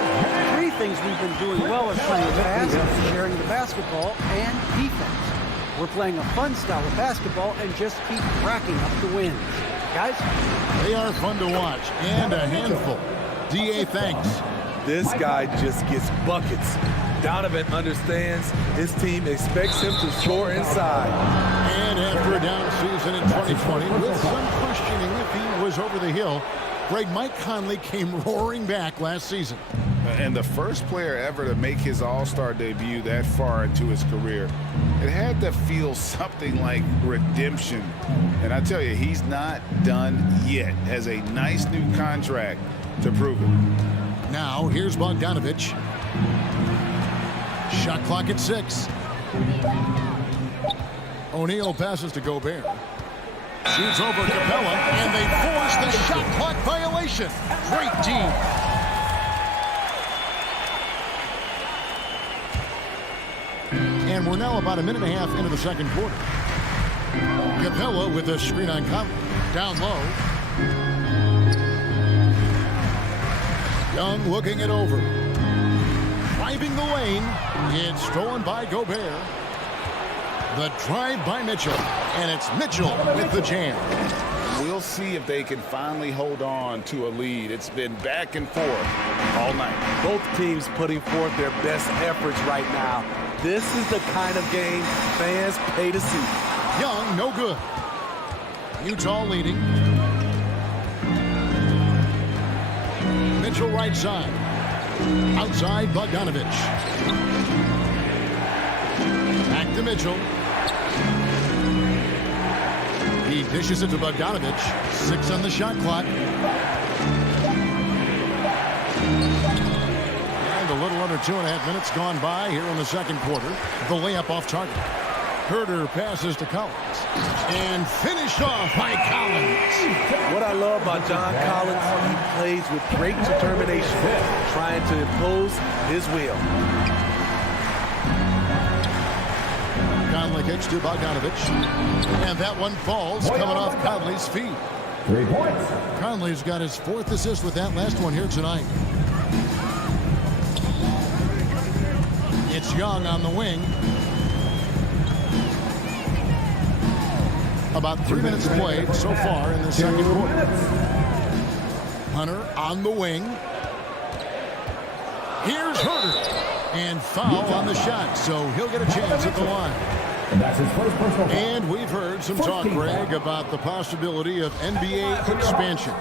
3 things we've been doing well are playing fast, sharing the basketball, and defense. We're playing a fun style of basketball and just keep racking up the wins. Guys? They are fun to watch and a handful. D.A. thanks. This guy just gets buckets. Donovan understands his team expects him to score inside. And after a down season in 2020, with some questioning if he was over the hill, Mike Conley came roaring back last season. And the first player ever to make his All-Star debut that far into his career, it had to feel something like redemption. And I tell you, he's not done yet. Has a nice new contract to prove it. Now, here's Bogdanovich. Shot clock at 6. O'Neal passes to Gobert. Shoots over Capella, and they force the shot clock violation. Great team. And we're now about a minute and a half into the second quarter. Capella with a screen on Conley. Down low. Young looking it over. Driving the lane. It's stolen by Gobert. The drive by Mitchell. And it's Mitchell with the jam. We'll see if they can finally hold on to a lead. It's been back and forth all night. Both teams putting forth their best efforts right now. This is the kind of game fans pay to see. Young, no good. Utah leading. Mitchell right side. Outside, Bogdanovich. Back to Mitchell. He dishes it to Bogdanovich. 6 on the shot clock. And a little under 2.5 minutes gone by here in the second quarter. The layup off target. Herter passes to Collins. And finished off by Collins. What I love about John Collins, he plays with great determination, trying to impose his will. Conley kicks to Bogdanovich. And that one falls coming off Conley's feet. 3 points. Conley's got his 4th assist with that last one here tonight. It's Young on the wing. About 3 minutes played so far in the second quarter. Hunter on the wing. Here's Herter. And foul on the shot, so he'll get a chance at the line. And that's his first personal foul. And we've heard some talk, Greg, about the possibility of NBA expansion.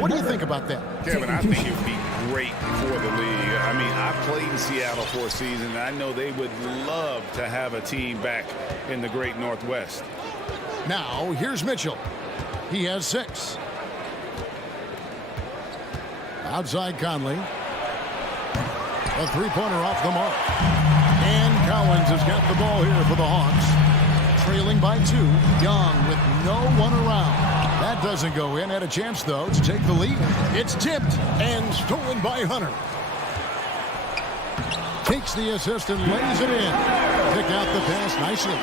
What do you think about that? Kevin, I think it would be great for the league. I mean, I played in Seattle for a season, and I know they would love to have a team back in the great Northwest. Now, here's Mitchell. He has 6. Outside Conley. A three-pointer off the mark. And Collins has got the ball here for the Hawks. Trailing by 2. Young with no one around. That doesn't go in. Had a chance, though, to take the lead. It's tipped and stolen by Hunter. Takes the assist and lays it in. Pick out the pass nicely.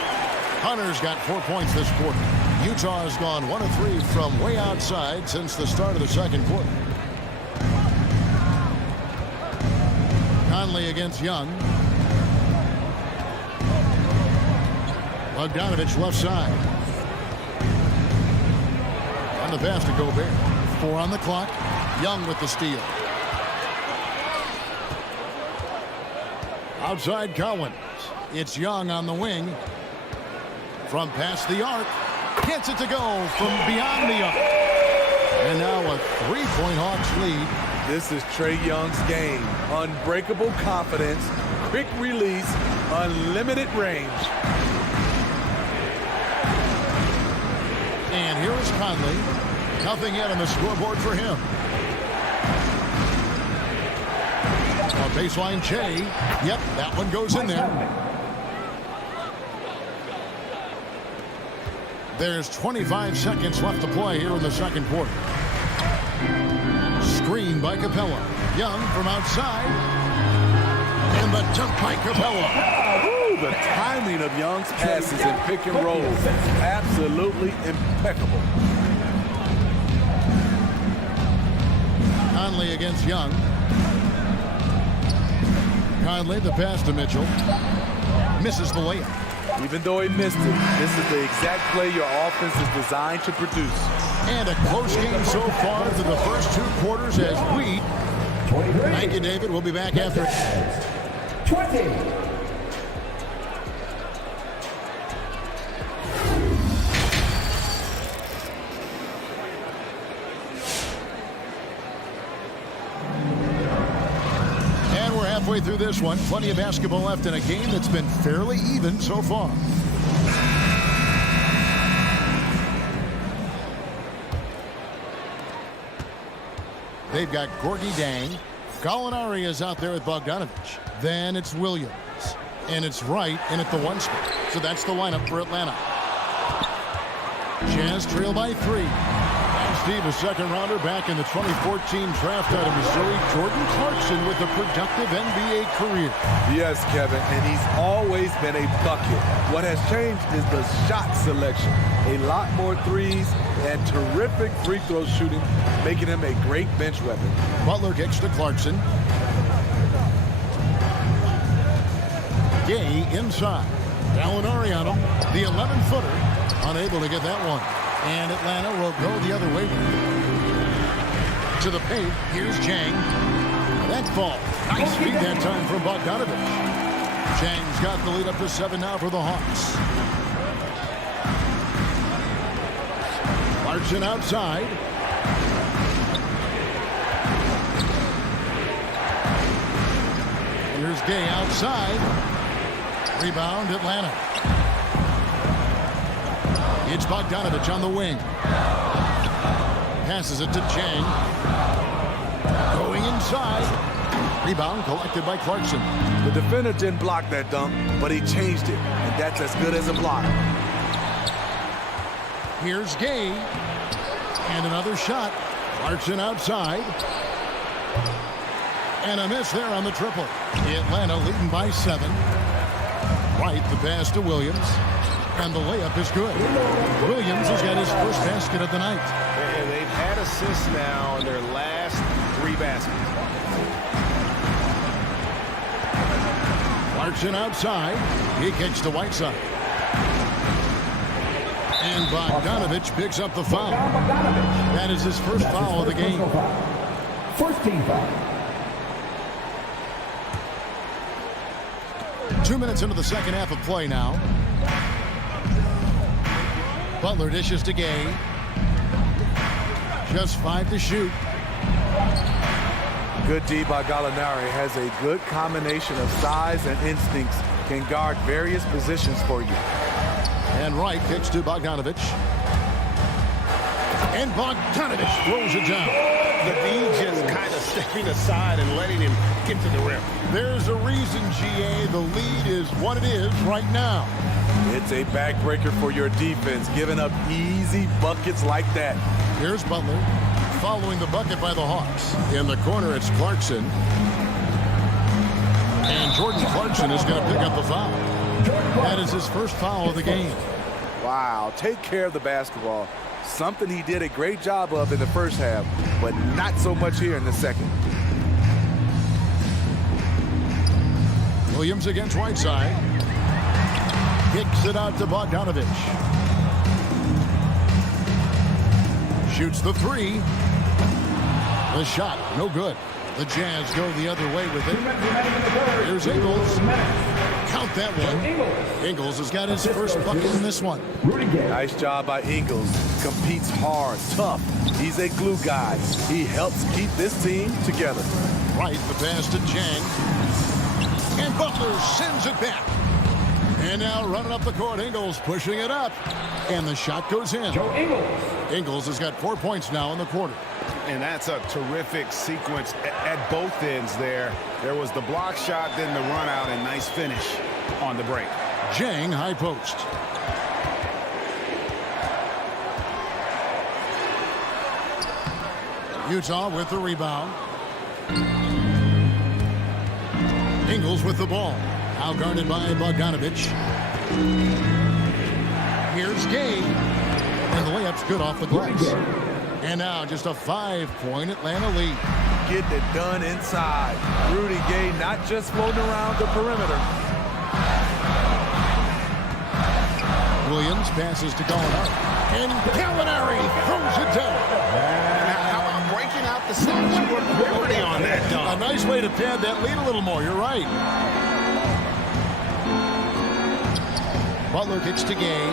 Hunter's got 4 points this quarter. Utah has gone 1 of 3 from way outside since the start of the second quarter. Conley against Young. Bogdanovich left side. On the pass to Gobert. 4 on the clock. Young with the steal. Outside Collins. It's Young on the wing. From past the arc. Gets it to go from beyond the arc. And now a 3-point Hawks lead. This is Trae Young's game. Unbreakable confidence, quick release, unlimited range. And here is Conley. Nothing yet on the scoreboard for him. On baseline, Che. Yep, that one goes in there. There's 25 seconds left to play here in the second quarter. Screen by Capella. Young from outside. And the jump by Capella. Ooh, the timing of Young's passes and pick and roll. Absolutely impeccable. Conley against Young. Conley, the pass to Mitchell. Misses the layup. Even though he missed it, this is the exact play your offense is designed to produce. And a close game so far through the first 2 quarters as we... Thank you, David. We'll be back after... 20. Halfway through this one, plenty of basketball left in a game that's been fairly even so far. They've got Gorgie Dang. Gallinari is out there with Bogdanovich. Then it's Williams. And it's Wright in at the 1 spot. So that's the lineup for Atlanta. Jazz trail by 3. Steve, a second rounder back in the 2014 draft out of Missouri. Jordan Clarkson with a productive NBA career. Yes, Kevin, and he's always been a bucket. What has changed is the shot selection. A lot more threes and terrific free throw shooting, making him a great bench weapon. Butler kicks to Clarkson. Gay inside. Gallinari on him. The 11-footer. Unable to get that one. And Atlanta will go the other way. To the paint. Here's Chang. That ball. Nice feed that time from Bogdanovich. Chang's got the lead up to 7 now for the Hawks. Clarkson outside. Here's Gay outside. Rebound Atlanta. It's Bogdanovich on the wing. Passes it to Chang. Going inside. Rebound collected by Clarkson. The defender didn't block that dunk, but he changed it, and that's as good as a block. Here's Gay. And another shot. Clarkson outside. And a miss there on the triple. Atlanta leading by 7. Wright, the pass to Williams. And the layup is good. Williams has got his first basket of the night. And they've had assists now in their last 3 baskets. Clarkson outside. He kicks to Whiteside. And Bogdanovich picks up the foul. That is his first foul of the game. First team foul. 2 minutes into the second half of play now. Butler dishes to Gay. Just 5 to shoot. Good D by Gallinari. Has a good combination of size and instincts. Can guard various positions for you. And Wright kicks to Bogdanovich. And Bogdanovich throws it down. The D just kind of stepping aside and letting him get to the rim. There's a reason, GA. The lead is what it is right now. It's a backbreaker for your defense, giving up easy buckets like that. Here's Butler following the bucket by the Hawks. In the corner, it's Clarkson. And Jordan Clarkson is going to pick up the foul. That is his first foul of the game. Wow, take care of the basketball. Something he did a great job of in the first half, but not so much here in the second. Williams against Whiteside. Kicks it out to Bogdanovich. Shoots the three. The shot, no good. The Jazz go the other way with it. Here's Ingles. Count that one. Ingles has got his first bucket in this one. Nice job by Ingles. Competes hard, tough. He's a glue guy. He helps keep this team together. Right, the pass to Jang. And Butler sends it back. And now running up the court, Ingles pushing it up. And the shot goes in. Ingles has got 4 points now in the quarter. And that's a terrific sequence at both ends there. There was the block shot, then the run out, and nice finish on the break. Jang, high post. Utah with the rebound. Ingles with the ball. Now guarded by Bogdanovich. Here's Gay. And the layup's good off the glass. And now just a 5-point Atlanta lead. Getting it done inside. Rudy Gay not just floating around the perimeter. Williams passes to Gallinari. And Gallinari throws it down. How about breaking out the statue of liberty on that dunk? A nice way to pad that lead a little more. You're right. Butler kicks to Gay.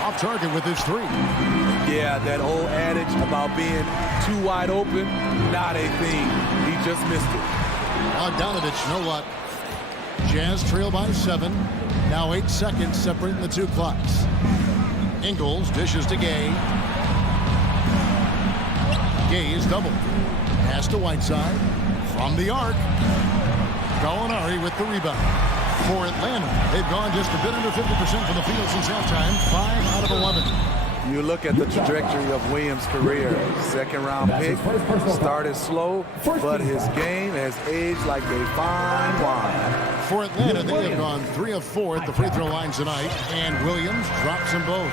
Off target with his three. Yeah, that old adage about being too wide open, not a thing. He just missed it. Bogdanovich, no luck. Jazz trail by 7. Now 8 seconds separating the two clocks. Ingles dishes to Gay. Gay is doubled. Pass to Whiteside. From the arc. Gallinari with the rebound. For Atlanta, they've gone just a bit under 50% from the field since halftime. 5 out of 11. You look at the trajectory of Williams' career. Second-round pick, started slow, but his game has aged like a fine wine. For Atlanta, they have gone 3 of 4 at the free throw line tonight, and Williams drops them both.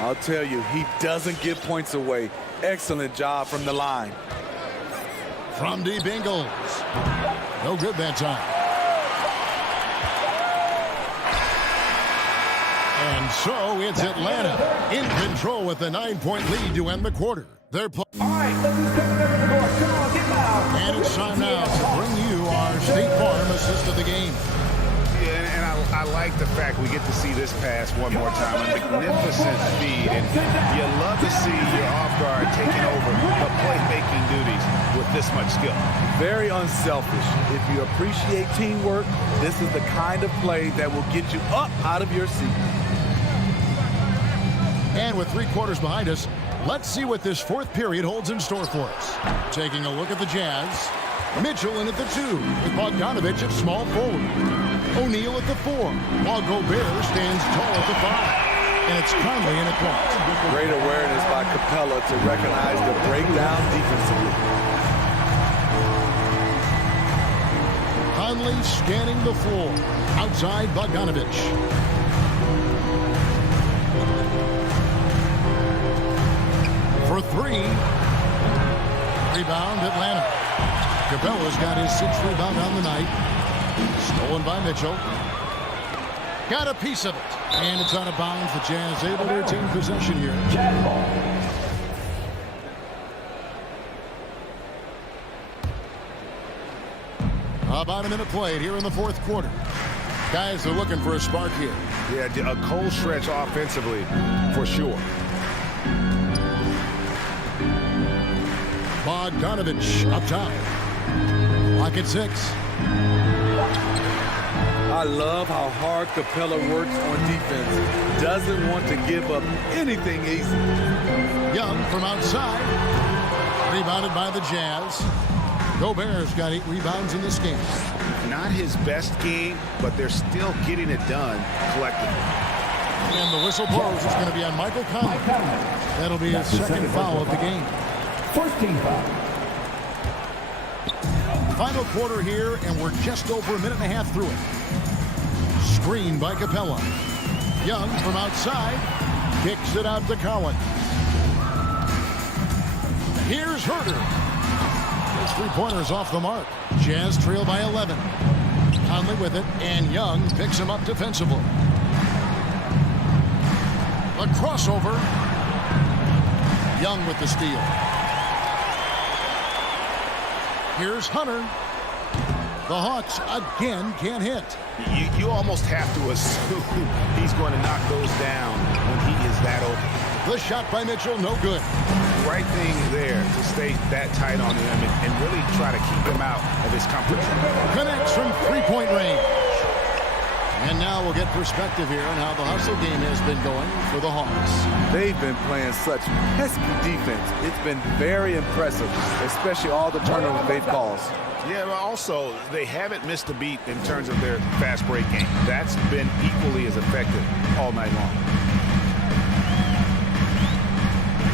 I'll tell you, he doesn't give points away. Excellent job from the line. From deep, Ingles. No good that time. And so it's Atlanta in control with a 9-point lead to end the quarter. They're playing. All right, let's just come to the door. Come on, get loud. And it's time now to bring you our State Farm assist of the game. Yeah, and I like the fact we get to see this pass one more time. A magnificent feed. And you love to see your off guard taking over the playmaking duties with this much skill. Very unselfish. If you appreciate teamwork, this is the kind of play that will get you up out of your seat. And with 3 quarters behind us, let's see what this fourth period holds in store for us. Taking a look at the Jazz. Mitchell in at the 2 with Bogdanovich at small forward. O'Neal at the 4 while Gobert stands tall at the 5. And it's Conley in at point. Great awareness by Capella to recognize the breakdown defensively. Conley scanning the floor. Outside Bogdanovich. For 3. Rebound Atlanta. Capella's got his 6th rebound on the night. Stolen by Mitchell. Got a piece of it. And it's out of bounds. The Jazz able to retain possession here. About a minute played here in the fourth quarter. Guys are looking for a spark here. Yeah, a cold stretch offensively for sure. Bogdanovich up top. Lock at 6. I love how hard Capella works on defense. Doesn't want to give up anything easy. Young from outside. Rebounded by the Jazz. Gobert's got 8 rebounds in this game. Not his best game, but they're still getting it done collectively. And the whistle blows. It's going to be on Michael Conley. That'll be his second foul of the game. 14 foul. Final quarter here, and we're just over a minute and a half through it. Screen by Capella. Young from outside. Kicks it out to Collins. Here's Herter. His three-pointers off the mark. Jazz trail by 11. Conley with it, and Young picks him up defensively. The crossover. Young with the steal. Here's Hunter. The Hawks again can't hit. You almost have to assume he's going to knock those down when he is that open. The shot by Mitchell, no good. Right thing there to stay that tight on him and really try to keep him out of his comfort zone. Connects from three-point range. And now we'll get perspective here on how the hustle game has been going for the Hawks. They've been playing such pesky defense. It's been very impressive, especially all the turnovers they've caused. Yeah, but also, they haven't missed a beat in terms of their fast break game. That's been equally as effective all night long.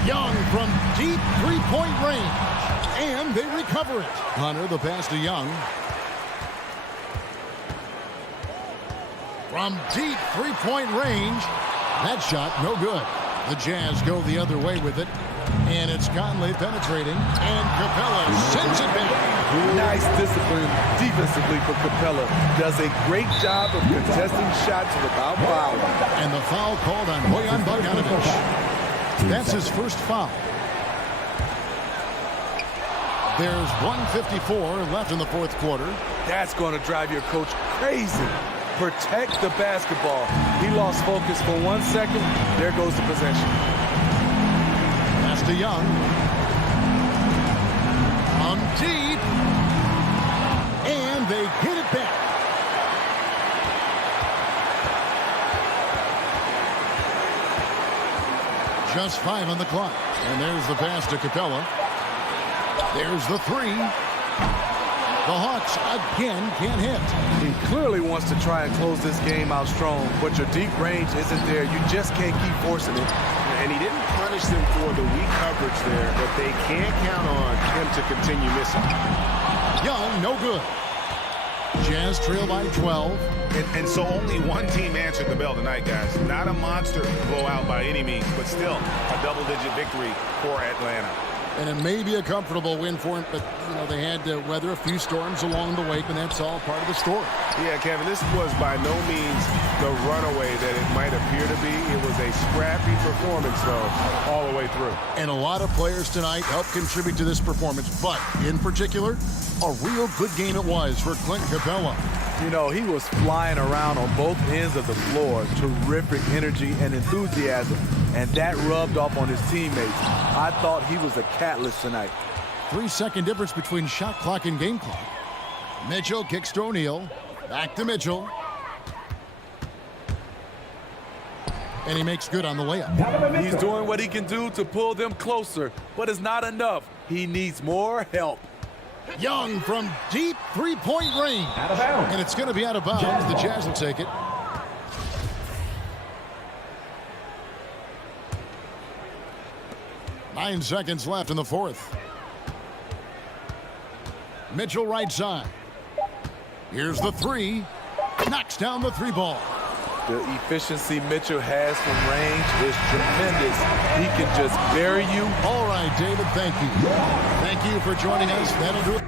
Young from deep three-point range. And they recover it. Hunter, the pass to Young. From deep three-point range. That shot, no good. The Jazz go the other way with it. And it's Conley penetrating. And Capella sends it back. Nice discipline defensively for Capella. Does a great job of contesting shots without foul. And the foul called on Bojan Bogdanović. That's his first foul. There's 1:54 left in the fourth quarter. That's going to drive your coach crazy. Protect the basketball. He lost focus for 1 second. There goes the possession. Pass to Young. On deep. And they hit it back. Just 5 on the clock. And there's the pass to Capella. There's the three. The Hawks again can't hit. He clearly wants to try and close this game out strong, but your deep range isn't there. You just can't keep forcing it. And he didn't punish them for the weak coverage there, but they can't count on him to continue missing. Young, no good. Jazz trail by 12. And so only one team answered the bell tonight, guys. Not a monster blowout by any means, but still a double-digit victory for Atlanta. And it may be a comfortable win for him, but you know they had to weather a few storms along the way, and that's all part of the story. Yeah, Kevin, this was by no means the runaway that it might appear to be. It was a scrappy performance, though, all the way through. And a lot of players tonight helped contribute to this performance, but in particular, a real good game it was for Clint Capella. You know, he was flying around on both ends of the floor. Terrific energy and enthusiasm. And that rubbed off on his teammates. I thought he was a catalyst tonight. 3-second difference between shot clock and game clock. Mitchell kicks to O'Neal. Back to Mitchell. And he makes good on the layup. He's doing what he can do to pull them closer, but it's not enough. He needs more help. Young from deep three-point range. Out of bounds. And it's going to be out of bounds. The Jazz will take it. Nine seconds left in the fourth. Mitchell right side. Here's the three. Knocks down the three ball. The efficiency Mitchell has from range is tremendous. He can just bury you. All right, David, thank you. Thank you for joining us. That'll do it.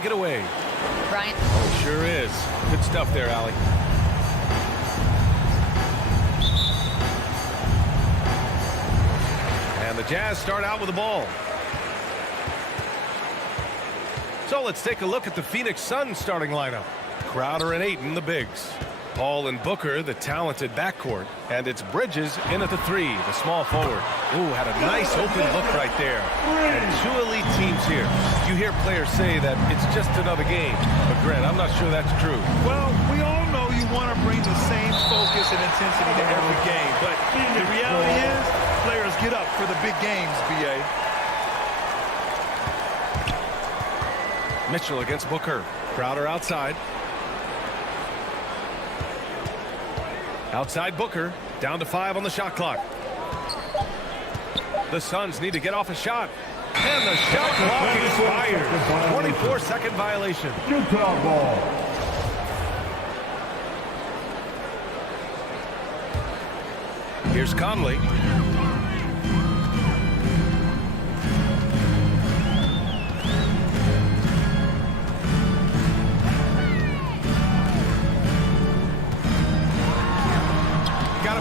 take it away. Brian. Oh, sure is. Good stuff there, Allie. And the Jazz start out with the ball. So let's take a look at the Phoenix Suns starting lineup. Crowder and Ayton, the bigs. Paul and Booker, the talented backcourt. And it's Bridges in at the 3, the small forward. Ooh, had a nice open look right there. And 2 elite teams here. You hear players say that it's just another game. But Grant, I'm not sure that's true. Well, we all know you want to bring the same focus and intensity to every game. But the reality is, players get up for the big games, B.A. Mitchell against Booker. Crowder outside. Outside Booker, down to 5 on the shot clock. The Suns need to get off a shot. And the shot clock expires. 24-second violation. Utah ball. Here's Conley.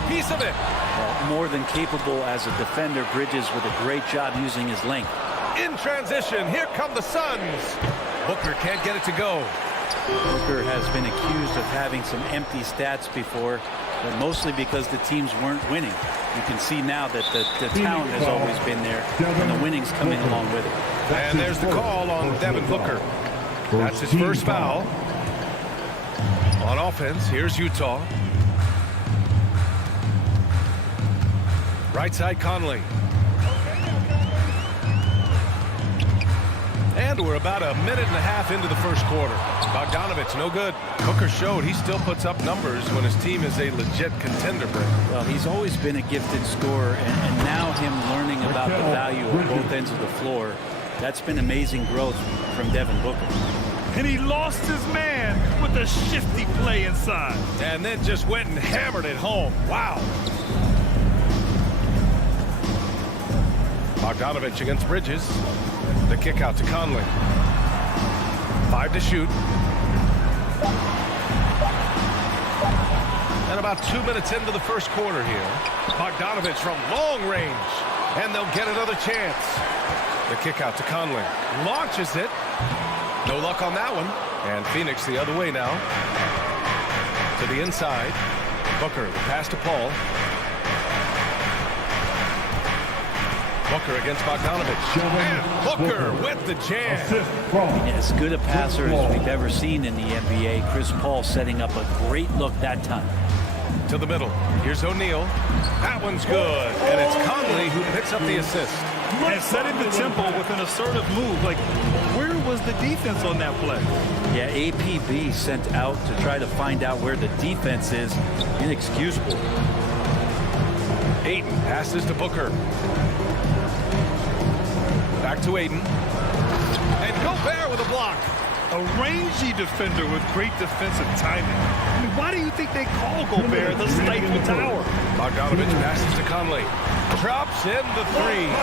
Piece of it. Well, more than capable as a defender, Bridges with a great job using his length. In transition, here come the Suns. Booker can't get it to go. Booker has been accused of having some empty stats before, but mostly because the teams weren't winning. You can see now that the talent has always been there, and the winning's coming along with it. And there's the call on Devin Booker. That's his first foul. On offense, here's Utah. Right side Conley. And we're about a minute and a half into the first quarter. Bogdanovich, no good. Booker showed he still puts up numbers when his team is a legit contender, Brent. Well, he's always been a gifted scorer, and now him learning about the value of both ends of the floor, that's been amazing growth from Devin Booker. And he lost his man with a shifty play inside. And then just went and hammered it home. Wow. Bogdanovich against Bridges. The kick out to Conley. 5 to shoot. And about 2 minutes into the first quarter here. Bogdanovich from long range. And they'll get another chance. The kick out to Conley. Launches it. No luck on that one. And Phoenix the other way now. To the inside. Booker, the pass to Paul. Booker against Bogdanovich. And Booker with the jam. As good a passer as we've ever seen in the NBA. Chris Paul setting up a great look that time. To the middle. Here's O'Neal. That one's good. And it's Conley who picks up the assist. And setting the tempo with an assertive move. Like, where was the defense on that play? Yeah, APB sent out to try to find out where the defense is. Inexcusable. Ayton passes to Booker. Back to Ayton. And Gobert with a block. A rangy defender with great defensive timing. I mean, why do you think they call Gobert the Stifle Tower? Bogdanovich passes to Conley. Drops in the 3. You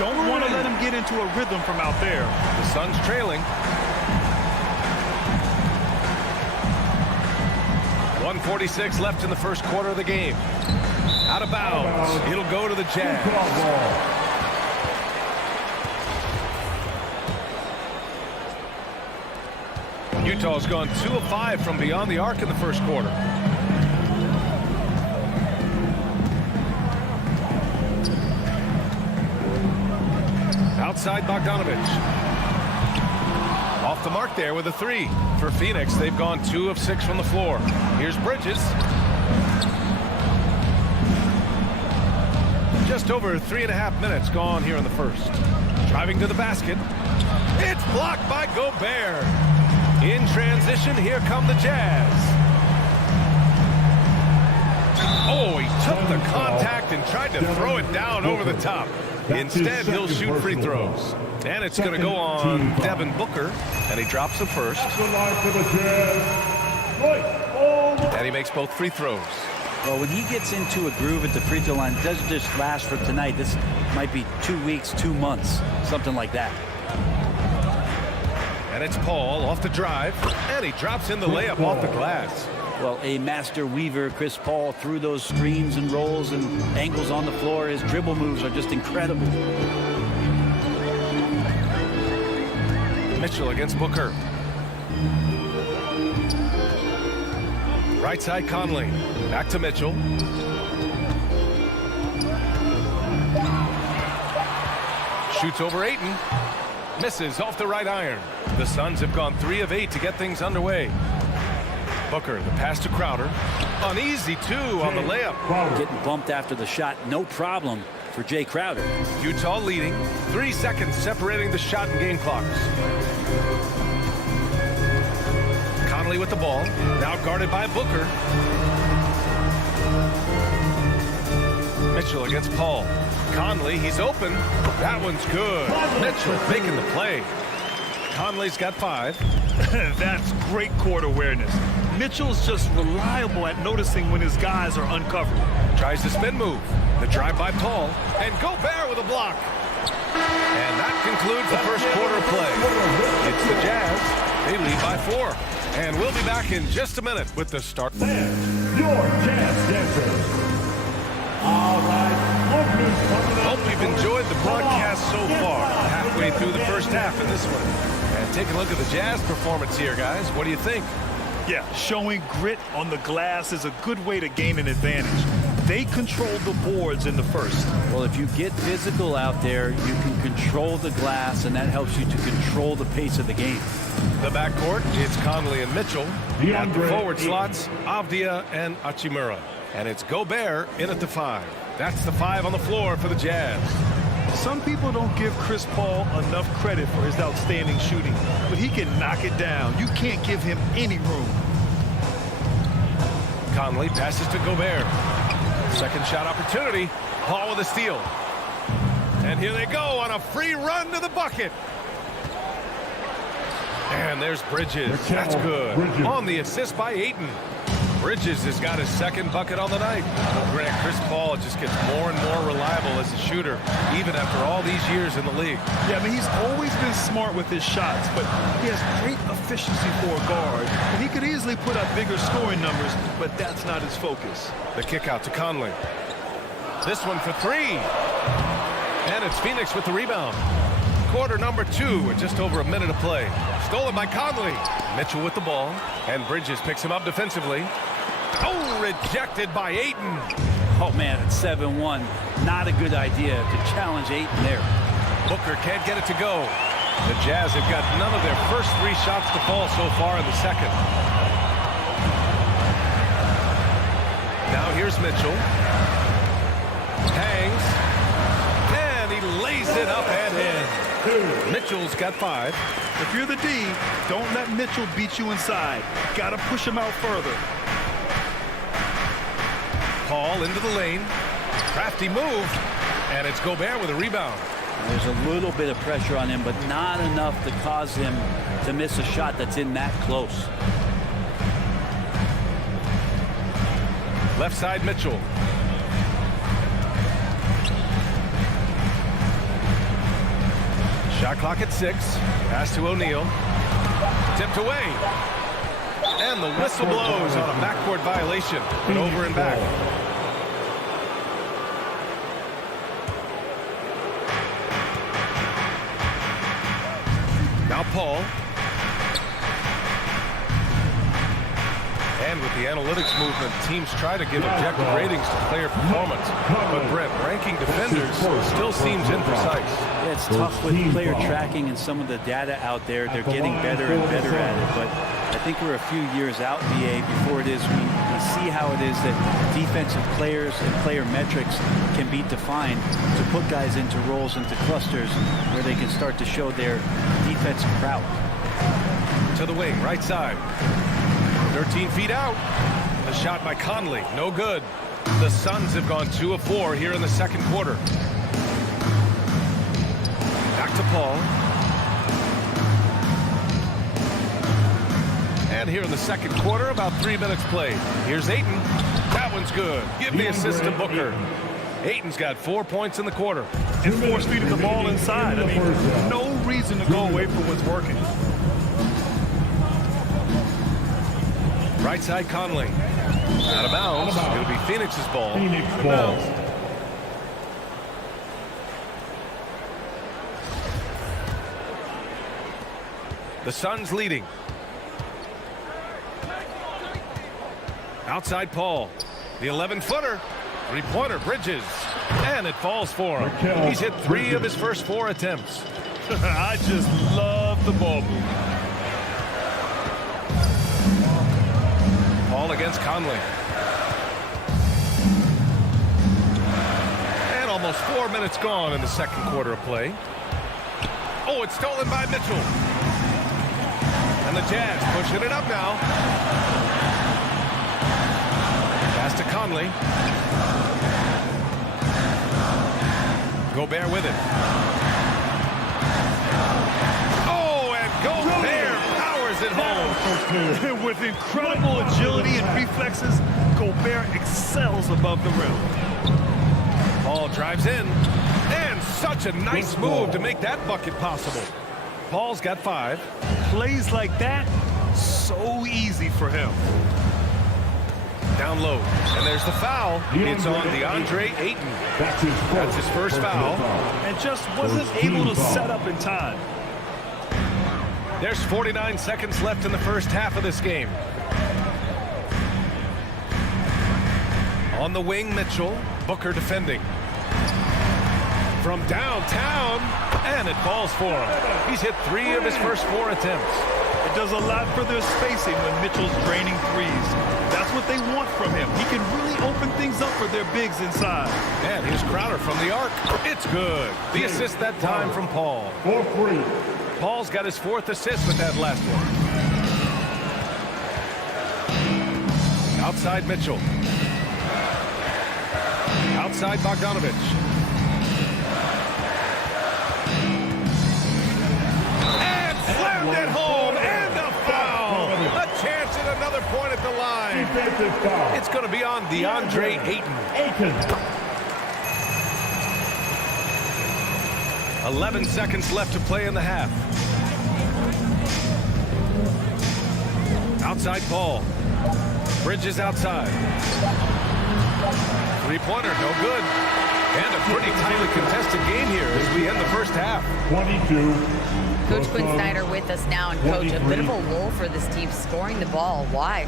don't want to let him get into a rhythm from out there. The Suns trailing. 1:46 left in the first quarter of the game. Out of bounds. It'll go to the Jazz. Utah's gone 2 of 5 from beyond the arc in the first quarter. Outside Bogdanovich. Off the mark there with a 3. For Phoenix, they've gone 2 of 6 from the floor. Here's Bridges. Just over 3.5 minutes gone here in the first. Driving to the basket. It's blocked by Gobert. In transition, here come the Jazz. Oh, he took the contact and tried to throw it down over the top. Instead, he'll shoot free throws. And it's going to go on Devin Booker, and he drops the first. And he makes both free throws. Well, when he gets into a groove at the free throw line, it doesn't just last for tonight. This might be 2 weeks, 2 months, something like that. And it's Paul off the drive, and he drops in the layup off the glass. Well, a master weaver, Chris Paul, through those screens and rolls and angles on the floor. His dribble moves are just incredible. Mitchell against Booker. Right side Conley. Back to Mitchell. Shoots over Ayton. Misses off the right iron. The Suns have gone 3 of 8 to get things underway. Booker, the pass to Crowder. An easy 2 on the layup. Getting bumped after the shot, no problem for Jay Crowder. Utah leading. 3 seconds separating the shot and game clocks. Conley with the ball. Now guarded by Booker. Mitchell against Paul. Conley, he's open. That one's good. Mitchell making the play. Conley's got 5. That's great court awareness. Mitchell's just reliable at noticing when his guys are uncovered. Tries the spin move. The drive by Paul. And Gobert with a block. And that concludes the first quarter of play. It's the Jazz. They lead by 4. And we'll be back in just a minute with the start. Your Jazz dancers. All right. Hope you've enjoyed the broadcast so far. Halfway through the first half in this one. And take a look at the Jazz performance here, guys. What do you think? Yeah, showing grit on the glass is a good way to gain an advantage. They controlled the boards in the first. Well, if you get physical out there, you can control the glass, and that helps you to control the pace of the game. The backcourt, it's Conley and Mitchell. At the forward slots, Avdia and Hachimura. And it's Gobert in at the 5. That's the 5 on the floor for the Jazz. Some people don't give Chris Paul enough credit for his outstanding shooting, but he can knock it down. You can't give him any room. Conley passes to Gobert. Second shot opportunity. Paul with a steal. And here they go on a free run to the bucket. And there's Bridges. That's good. On the assist by Ayton. Bridges has got his second bucket on the night. Grant, Chris Paul just gets more and more reliable as a shooter, even after all these years in the league. Yeah, I mean, he's always been smart with his shots, but he has great efficiency for a guard. And he could easily put up bigger scoring numbers, but that's not his focus. The kick out to Conley. This one for 3. And it's Phoenix with the rebound. Quarter number 2 with just over a minute of play. Stolen by Conley. Mitchell with the ball. And Bridges picks him up defensively. Oh, rejected by Ayton. Oh, man, it's 7-1. Not a good idea to challenge Ayton there. Booker can't get it to go. The Jazz have got none of their first 3 shots to fall so far in the second. Now here's Mitchell. Hangs. And he lays it up and in. Mitchell's got 5. If you're the D, don't let Mitchell beat you inside. Got to push him out further. Paul into the lane. Crafty move. And it's Gobert with a rebound. There's a little bit of pressure on him, but not enough to cause him to miss a shot that's in that close. Left side Mitchell. Shot clock at 6. Pass to O'Neal. Tipped away. And the whistle blows on a backcourt violation. And over and back. Now Paul. And with the analytics movement, teams try to give objective ratings to player performance. But Brent, ranking defenders still seems imprecise. Yeah, it's tough with player tracking and some of the data out there. They're getting better and better at it. But I think we're a few years out, BA, before it is we see how it is that defensive players and player metrics can be defined to put guys into roles, into clusters, where they can start to show their defensive prowess. To the wing, right side. 13 feet out. The shot by Conley, no good. The Suns have gone 2 of 4 here in the second quarter. Back to Paul. And here in the second quarter, about 3 minutes played. Here's Ayton. That one's good. Give the assist to Booker. Ayton's got 4 points in the quarter. And force feeding the ball inside. I mean, no reason to go away from what's working. Right side Conley. Out of bounds. It'll be Phoenix's ball. Phoenix Out of ball. bounds. The Suns leading. Outside Paul. The 11-footer. Three-pointer Bridges. And it falls for him. He's hit 3 of his first 4 attempts. I just love the ball move. Paul against Conley. And almost 4 minutes gone in the second quarter of play. Oh, it's stolen by Mitchell. And the Jazz pushing it up now. Pass to Conley. Gobert with it. Oh, and Gobert powers it home. With incredible agility and reflexes, Gobert excels above the rim. Paul drives in. And such a nice move to make that bucket possible. Paul's got 5. Plays like that, so easy for him. Down low. And there's the foul. It's on DeAndre Ayton. That's his first foul. And just wasn't able to set up in time. There's 49 seconds left in the first half of this game. On the wing, Mitchell. Booker defending. From downtown, and it falls for him. He's hit 3 of his first 4 attempts. It does a lot for their spacing when Mitchell's draining threes. That's what they want from him. He can really open things up for their bigs inside. And here's Crowder from the arc. It's good. The assist that time from Paul. 4-3. Paul's got his 4th assist with that last one. Outside Mitchell. Outside Bogdanovich. And slammed it home. And a foul. A chance at another point at the line. Defensive foul. It's going to be on DeAndre Ayton. 11 seconds left to play in the half. Outside Paul. Bridges outside. Three-pointer, no good. And a pretty tightly contested game here as we end the first half. 22. Coach Quinn Snyder with us now. And, Coach, a bit of a lull for this team scoring the ball. Why?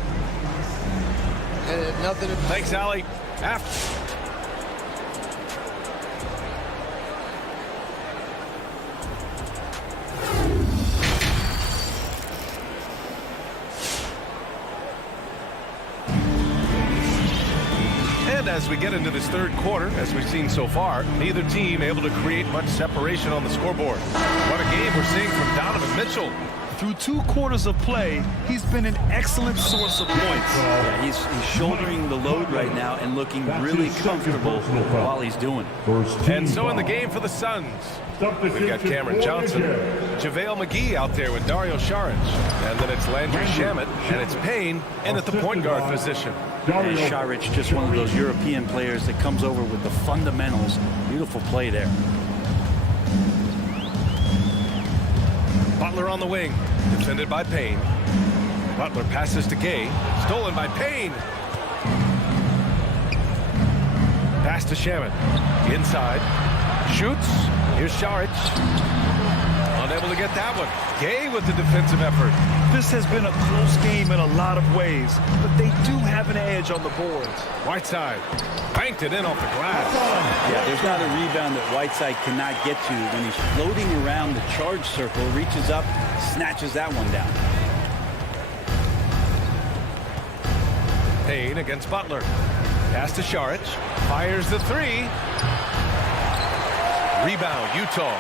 Thanks, Allie. After. And as we get into this third quarter, as we've seen so far, neither team able to create much separation on the scoreboard. What a game we're seeing from Donovan Mitchell. Through 2 quarters of play, he's been an excellent source of points. Yeah, he's shouldering the load right now and looking really comfortable while he's doing it. And so in the game for the Suns, we've got Cameron Johnson, JaVale McGee out there with Dario Saric. And then it's Landry Shamet, and it's Payne in at the point guard position. And Saric, just one of those European players that comes over with the fundamentals. Beautiful play there. Butler on the wing, defended by Payne. Butler passes to Gay, stolen by Payne. Pass to Shamet, inside, shoots. Here's Saric, unable to get that one. Gay with the defensive effort. This has been a close game in a lot of ways, but they do have an edge on the boards. Whiteside banked it in off the glass. Yeah, there's not a rebound that Whiteside cannot get to. When he's floating around the charge circle, reaches up, snatches that one down. Payne against Butler. Pass to Saric. Fires the 3. Rebound, Utah.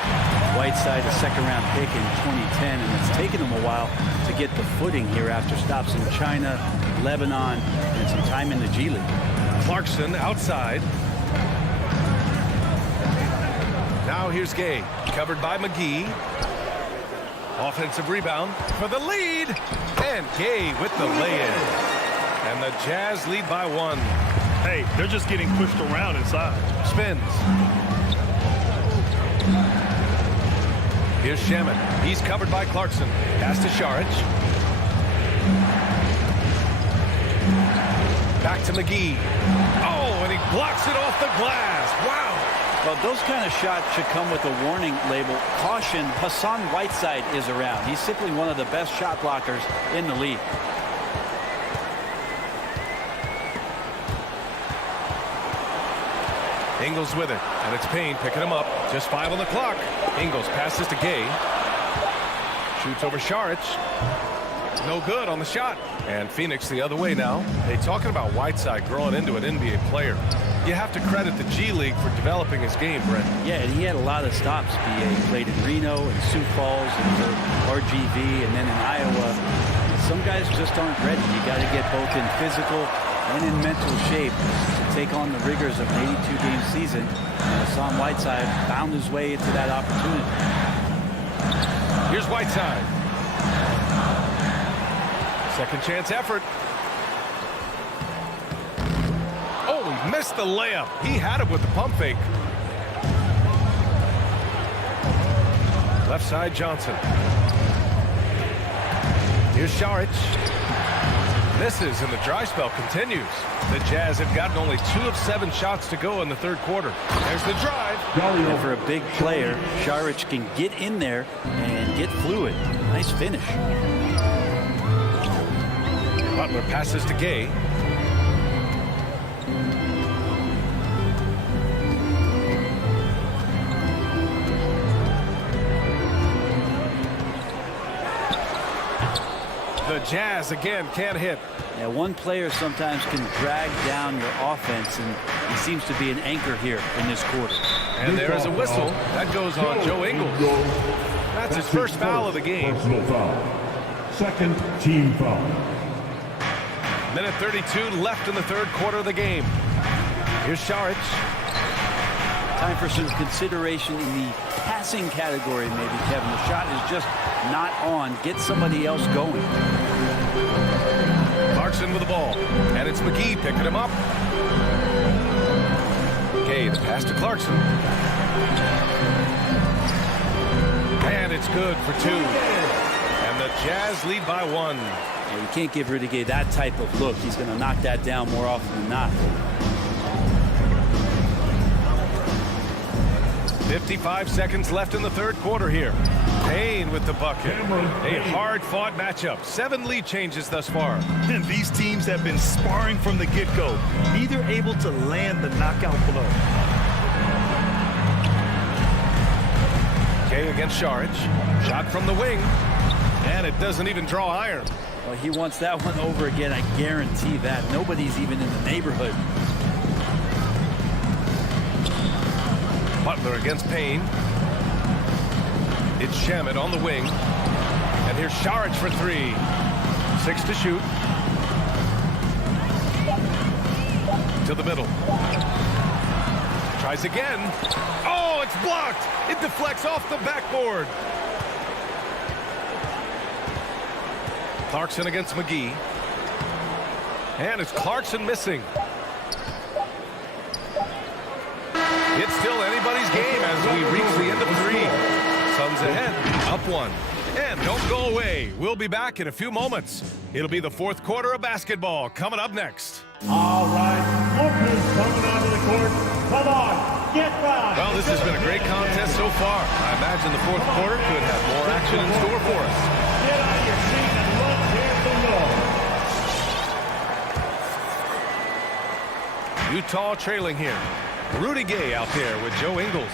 Whiteside, a second-round pick in 2010, and it's taken him a while to get the footing here after stops in China, Lebanon, and some time in the G League. Clarkson outside. Now here's Gay, covered by McGee. Offensive rebound for the lead. And Gay with the lay-in. And the Jazz lead by 1. Hey, they're just getting pushed around inside. Spins. Here's Shamet. He's covered by Clarkson. Pass to Saric. Back to McGee. Oh, and he blocks it off the glass. Wow. Well, those kind of shots should come with a warning label. Caution, Hassan Whiteside is around. He's simply one of the best shot blockers in the league. Ingles with it, and it's Payne picking him up. Just 5 on the clock. Ingles passes to Gay. Shoots over Saric. No good on the shot. And Phoenix the other way now. Hey, talking about Whiteside growing into an NBA player. You have to credit the G League for developing his game, Brent. Yeah, and he had a lot of stops. He played in Reno and Sioux Falls and for RGV and then in Iowa. Some guys just aren't ready. You got to get both in physical and in mental shape to take on the rigors of an 82-game season. And Hassan Whiteside found his way into that opportunity. Here's Whiteside. Second chance effort. Oh, he missed the layup. He had it with the pump fake. Left side, Johnson. Here's Saric. Misses, and the dry spell continues. The Jazz have gotten only 2 of 7 shots to go in the third quarter. There's the drive. And for a big player, Saric can get in there and get fluid. Nice finish. Butler passes to Gay. The Jazz again can't hit. Yeah, one player sometimes can drag down your offense, and he seems to be an anchor here in this quarter. And there is a whistle. That goes on Joe Ingles. That's his first foul of the game. Personal foul. Second team foul. Minute 32 left in the third quarter of the game. Here's Saric. Time for some consideration in the passing category, maybe, Kevin. The shot is just not on. Get somebody else going. Clarkson with the ball. And it's McGee picking him up. Gay, the pass to Clarkson. And it's good for 2. And the Jazz lead by 1. Yeah, you can't give Rudy Gay that type of look. He's going to knock that down more often than not. 55 seconds left in the third quarter here. Payne with the bucket. A hard-fought matchup. 7 lead changes thus far. And these teams have been sparring from the get-go. Neither able to land the knockout blow. Gay against Saric. Shot from the wing. And it doesn't even draw iron. Well, he wants that one over again. I guarantee that. Nobody's even in the neighborhood. Butler against Payne. It's Shamet on the wing. And here's Saric for 3. 6 to shoot. To the middle. Tries again. Oh, it's blocked. It deflects off the backboard. Clarkson against McGee. And it's Clarkson missing. It's still anybody's game as we reach the end of 3. Suns ahead, up 1. And don't go away. We'll be back in a few moments. It'll be the fourth quarter of basketball coming up next. All right, Lucas coming onto the court. Come on, get back. Well, this has been a great contest so far. I imagine the fourth quarter could have more action in store for us. Get out of your seat and let's hear the noise. Utah trailing here. Rudy Gay out there with Joe Ingles.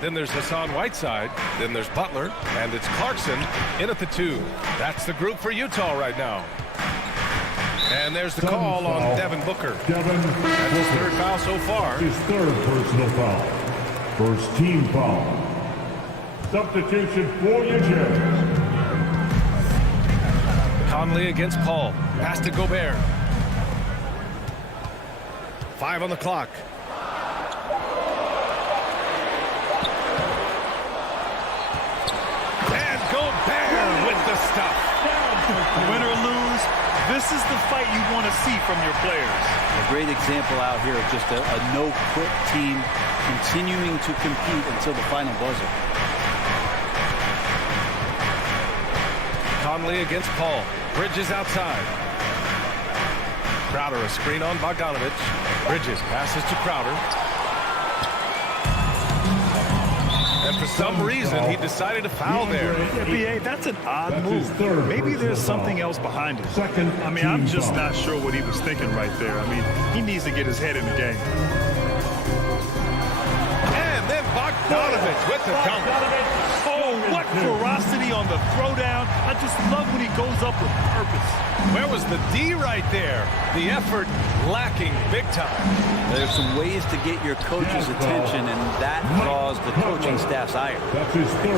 Then there's Hassan Whiteside. Then there's Butler. And it's Clarkson in at the 2. That's the group for Utah right now. And there's the call on Devin Booker. That's his third foul so far. His third personal foul. First team foul. Substitution for your Jazz. Conley against Paul. Pass to Gobert. 5 on the clock. And Gobert with the stuff. Win or lose, this is the fight you want to see from your players. A great example out here of just a no-quit team continuing to compete until the final buzzer. Conley against Paul. Bridges outside. Crowder, a screen on Bogdanovich. Bridges passes to Crowder. And for some reason, he decided to foul there. Yeah, B.A., that's an odd move. Maybe there's something else behind it. I mean, I'm just not sure what he was thinking right there. I mean, he needs to get his head in the game. And then Bogdanovich with the dunk. Oh, what ferocity on the throwdown. I just love when he goes up with purpose. Where was the D right there? The effort lacking big time. There's some ways to get your coach's attention, and that draws the coaching staff's ire.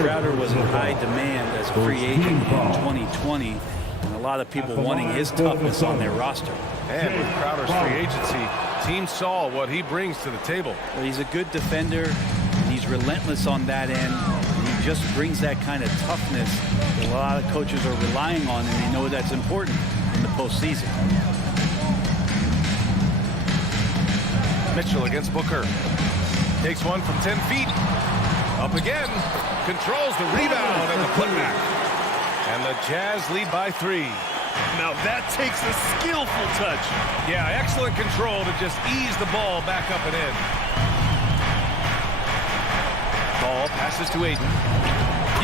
Crowder was in high demand as a free agent in 2020, and a lot of people wanting his toughness on their roster. And with Crowder's free agency, teams saw what he brings to the table. Well, he's a good defender, and he's relentless on that end. He just brings that kind of toughness that a lot of coaches are relying on, and they know that's important in the postseason. Mitchell against Booker. Takes one from 10 feet. Up again. Controls the rebound and the putback. And the Jazz lead by 3. Now that takes a skillful touch. Yeah, excellent control to just ease the ball back up and in. Ball passes to Ayton.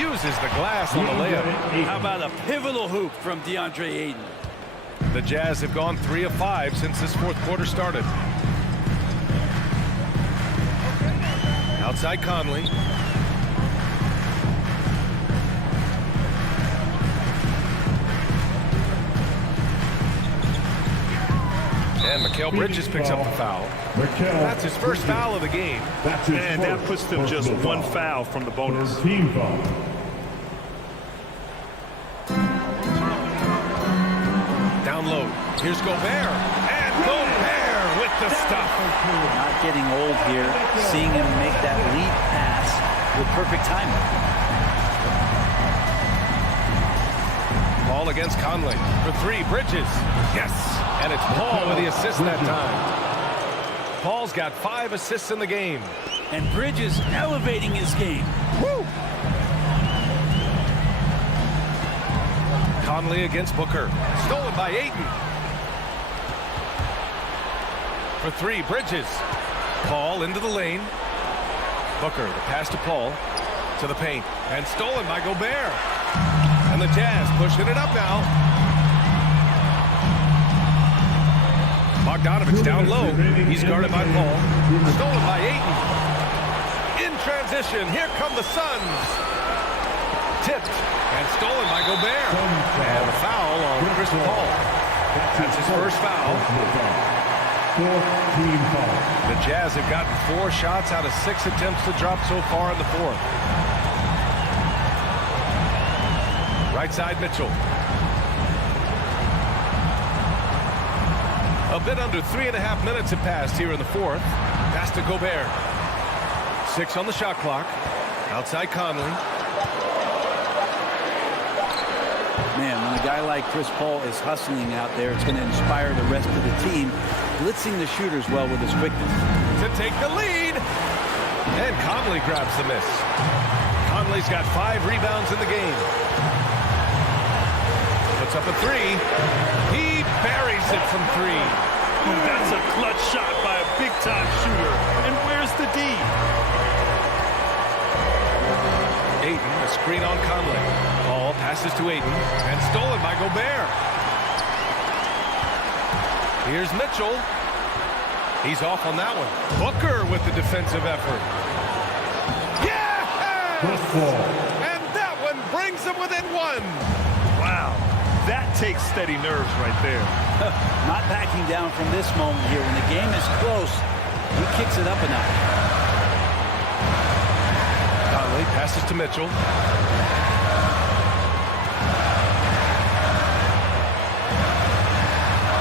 Uses the glass on the layup. How about a pivotal hoop from DeAndre Ayton? The Jazz have gone 3 of 5 since this fourth quarter started. Outside Conley. And Mikal Bridges picks up the foul. That's his first foul of the game. And that puts them just one foul from the bonus. Team foul. Down low. Here's Gobert. And Gobert with the stuff. Not getting old here. Seeing him make that lead pass with perfect timing. Ball against Conley. For 3, Bridges. Yes. And it's Paul with the assist that time. Paul's got 5 assists in the game. And Bridges elevating his game. Woo! Conley against Booker. Stolen by Ayton. For 3, Bridges. Paul into the lane. Booker, the pass to Paul. To the paint. And stolen by Gobert. And the Jazz pushing it up now. Bogdanovich down low. He's guarded by Paul. Stolen by Ayton. In transition, here come the Suns. Tipped and stolen by Gobert. And a foul on Chris Paul. That's his first foul. Team foul. The Jazz have gotten 4 shots out of 6 attempts to drop so far in the fourth. Right side, Mitchell. A bit under 3.5 minutes have passed here in the fourth. Pass to Gobert. 6 on the shot clock. Outside Conley. Man, when a guy like Chris Paul is hustling out there, it's going to inspire the rest of the team, blitzing the shooters well with his quickness. To take the lead. And Conley grabs the miss. Conley's got 5 rebounds in the game. Puts up a 3. He buries it from 3. That's a clutch shot by a big-time shooter. And where's the D? Ayton, a screen on Conley. Ball passes to Ayton. And stolen by Gobert. Here's Mitchell. He's off on that one. Booker with the defensive effort. Yeah! And that one brings him within 1. Wow. That takes steady nerves right there. Not backing down from this moment here. When the game is close, he kicks it up a notch. Conley passes to Mitchell.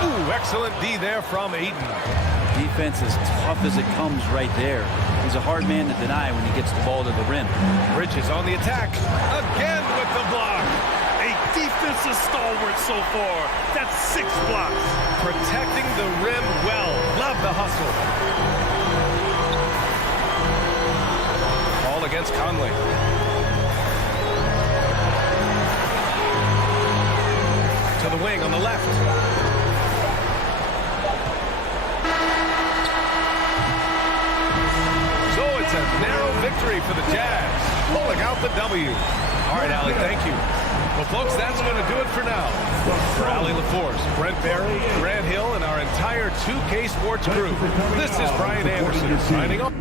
Ooh, excellent D there from Ayton. Defense as tough as it comes right there. He's a hard man to deny when he gets the ball to the rim. Bridges on the attack. Again with the block. A defensive stalwart so far. That's 6 blocks. Protecting the rim well. Love the hustle. Ball against Conley. To the wing on the left. victory for the Jazz, pulling out the W. All right, Allie, thank you. Well, folks, that's going to do it for now. For Allie LaForce, Brent Barry, Grant Hill, and our entire 2K Sports crew, this is Brian Anderson signing off.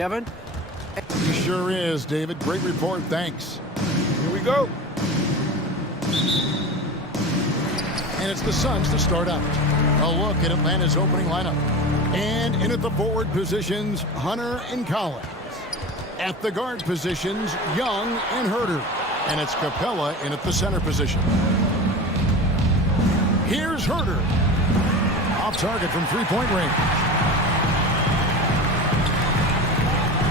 Kevin. He sure is, David. Great report. Thanks. Here we go. And it's the Suns to start out. A look at Atlanta's opening lineup. And in at the forward positions, Hunter and Collins. At the guard positions, Young and Herter. And it's Capella in at the center position. Here's Herter. Off target from three-point range.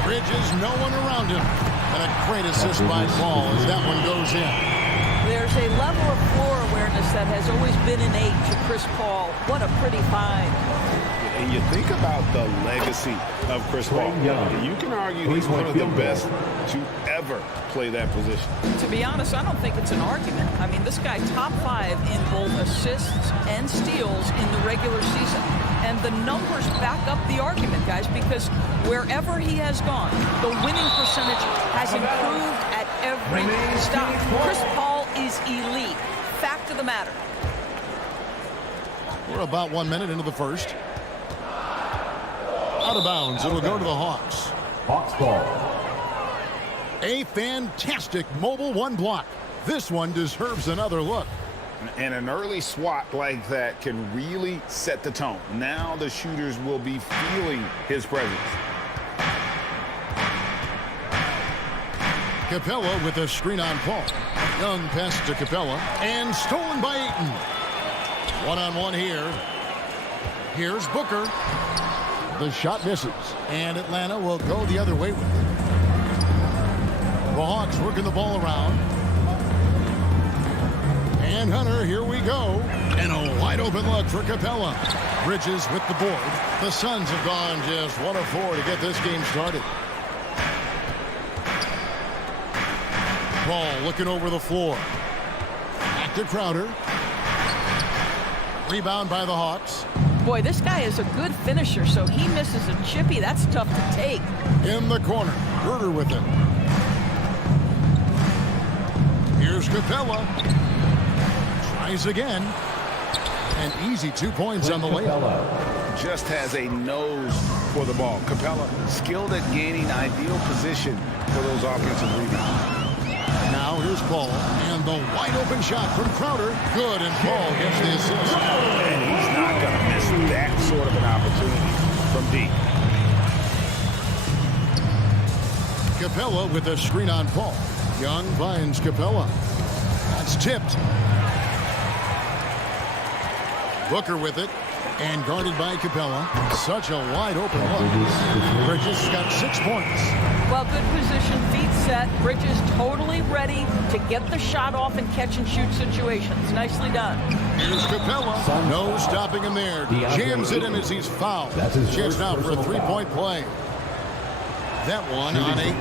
Bridges, no one around him. And a great assist by Paul as that one goes in. There's a level of floor awareness that has always been innate to Chris Paul. What a pretty find. And you think about the legacy of Chris Paul. You can argue he's one of the best to ever play that position. To be honest, I don't think it's an argument. I mean, this guy top 5 in both assists and steals in the regular season. And the numbers back up the argument, guys, because wherever he has gone, the winning percentage has improved at every stop. Chris Paul is elite. Fact of the matter. We're about 1 minute into the first. Out of bounds. It'll go to the Hawks. Hawks ball. A fantastic mobile one block. This one deserves another look. And an early swat like that can really set the tone. Now the shooters will be feeling his presence. Capella with a screen on Paul. Young pass to Capella. And stolen by Ayton. One-on-one here. Here's Booker. The shot misses. And Atlanta will go the other way with it. The Hawks working the ball around. And Hunter, here we go. And a wide open look for Capella. Bridges with the board. The Suns have gone just 1 of 4 to get this game started. Paul looking over the floor. Back to Crowder. Rebound by the Hawks. Boy, this guy is a good finisher, so he misses a chippy. That's tough to take. In the corner. Herter with it. Here's Capella. Tries again. And easy 2 points on the layup. Just has a nose for the ball. Capella skilled at gaining ideal position for those offensive rebounds. Now here's Paul. And the wide open shot from Crowder. Good, and Paul gets the assist. And he's not going to miss that sort of an opportunity from deep. Capella with a screen on Paul. Young finds Capella. That's tipped. Booker with it. And guarded by Capella. Such a wide open look. Bridges got 6 points. Well, good position, feet set. Bridges totally ready to get the shot off in catch-and-shoot situations. Nicely done. Here's Capella. No stopping him there. Jams it in as he's fouled. Chance now for a three-point play. That one on 8.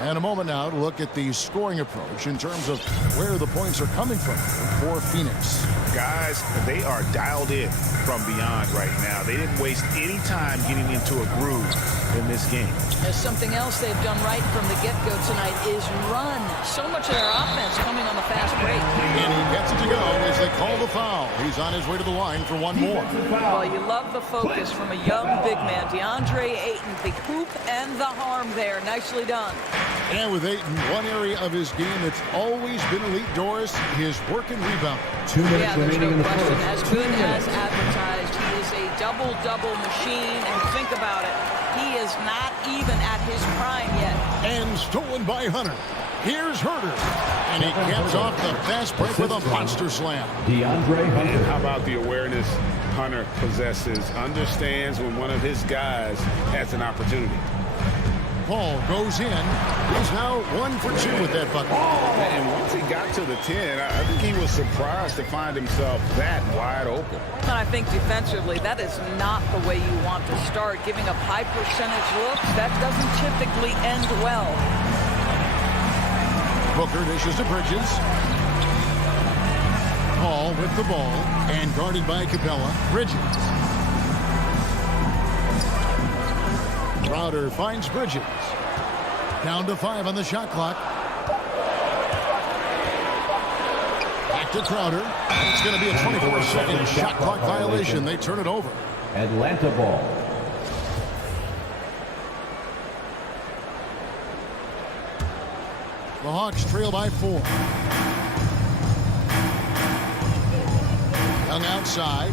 And a moment now to look at the scoring approach in terms of where the points are coming from for Phoenix. Guys, they are dialed in from beyond right now. They didn't waste any time getting into a groove in this game. There's something else they've done right from the get-go tonight is run. So much of their offense coming on the fast break. And he gets it to go as they call the foul. He's on his way to the line for one more. Well, you love the focus from a young big man. DeAndre Ayton, the hoop and the harm there. Nicely done. And with Ayton, one area of his game that's always been elite, Doris, his work and rebound. 2 minutes Yeah, there's remaining no in the question. first. As good as advertised, he is a double-double machine. And think about it, he is not even at his prime yet. And stolen by Hunter. Here's Herter. And he caps off the fast break with a monster slam. DeAndre Hunter. And how about the awareness Hunter possesses? Understands when one of his guys has an opportunity. Paul goes in. He's now 1 for 2 with that bucket. And once he got to the 10, I think he was surprised to find himself that wide open. And I think defensively, that is not the way you want to start. Giving up high percentage looks, that doesn't typically end well. Booker dishes to Bridges. Paul with the ball and guarded by Capella. Bridges. Crowder finds Bridges. Down to 5 on the shot clock. Back to Crowder. It's going to be a 24-second shot clock violation. They turn it over. Atlanta ball. The Hawks trail by 4. outside.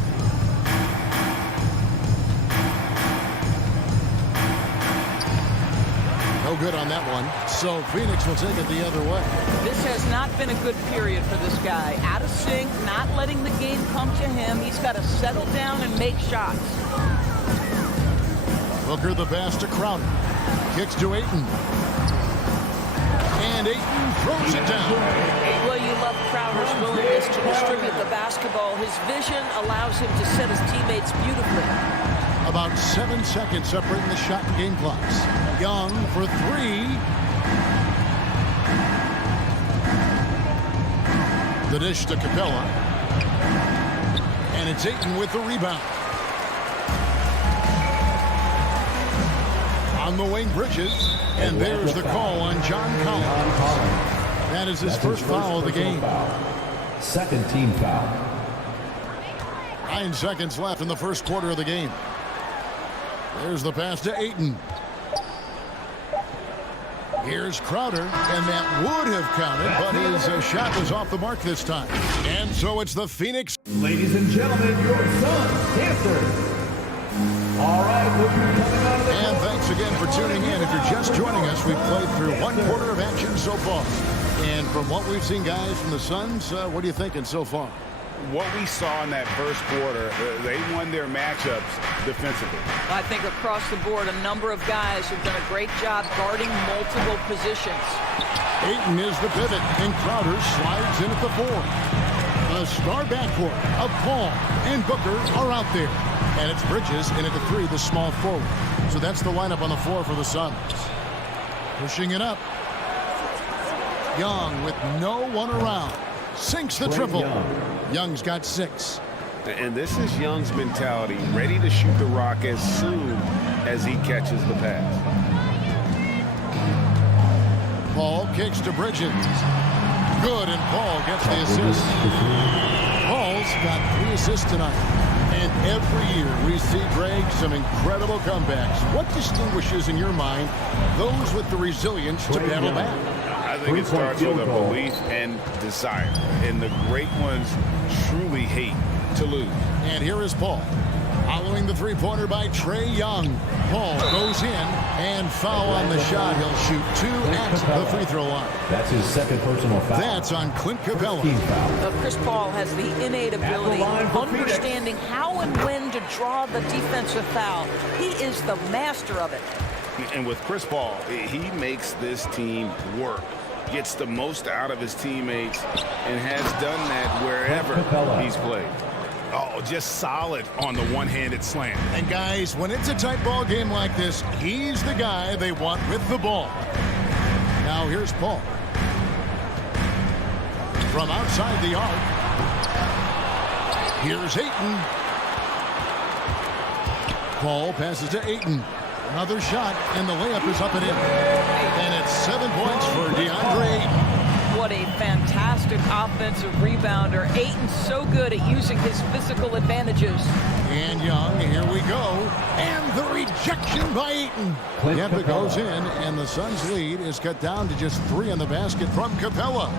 No good on that one. So Phoenix will take it the other way. This has not been a good period for this guy. Out of sync, not letting the game come to him. He's got to settle down and make shots. Booker the pass to Crowder. Kicks to Ayton. And Ayton throws it down. Well, you love Crowder's willingness to distribute the basketball. His vision allows him to set his teammates beautifully. About 7 seconds separating the shot and game clocks. Young for three. The dish to Capella. And it's Ayton with the rebound. On the wing, Bridges. And there's the call on John Collins. That is his first foul of the game. Second team foul. 9 seconds left in the first quarter of the game. There's the pass to Ayton. Here's Crowder, and that would have counted, but his shot was off the mark this time. And so it's the Phoenix. Ladies and gentlemen, your Suns Panthers. All right, we'll be coming out of the and thanks again for tuning in. If you're just joining us, we've played through 1 quarter of action so far. And from what we've seen, guys, from the Suns, what are you thinking so far? What we saw in that first quarter, they won their matchups defensively. I think across the board, a number of guys have done a great job guarding multiple positions. Ayton is the pivot, and Crowder slides in at the 4. A star backcourt of Paul and Booker are out there. And it's Bridges in at the 3, the small forward. So that's the lineup on the floor for the Suns. Pushing it up. Young with no one around. Sinks the triple. Young's got 6. And this is Young's mentality, ready to shoot the rock as soon as he catches the pass. Paul kicks to Bridges. Good, and Paul gets the assist. Paul's got 3 assists tonight. And every year we see, Greg, some incredible comebacks. What distinguishes, in your mind, those with the resilience to battle back? I think it starts with a belief and desire. And the great ones truly hate to lose. And here is Paul. Following the three-pointer by Trae Young. Paul goes in, and foul on the shot. He'll shoot 2 at the free throw line. That's his second personal foul. That's on Clint Capella. Chris Paul has the innate ability of understanding how and when to draw the defensive foul. He is the master of it. And with Chris Paul, he makes this team work. Gets the most out of his teammates and has done that wherever he's played. Oh, just solid on the one-handed slam. And guys, when it's a tight ball game like this, he's the guy they want with the ball. Now here's Paul. From outside the arc. Here's Ayton. Paul passes to Ayton. Another shot, and the layup is up and in. And it's 7 points for DeAndre Ayton. What a fantastic offensive rebounder. Ayton's so good at using his physical advantages. And Young, here we go. And the rejection by Ayton. Yep, it goes in, and the Suns' lead is cut down to just 3 in the basket from Capella.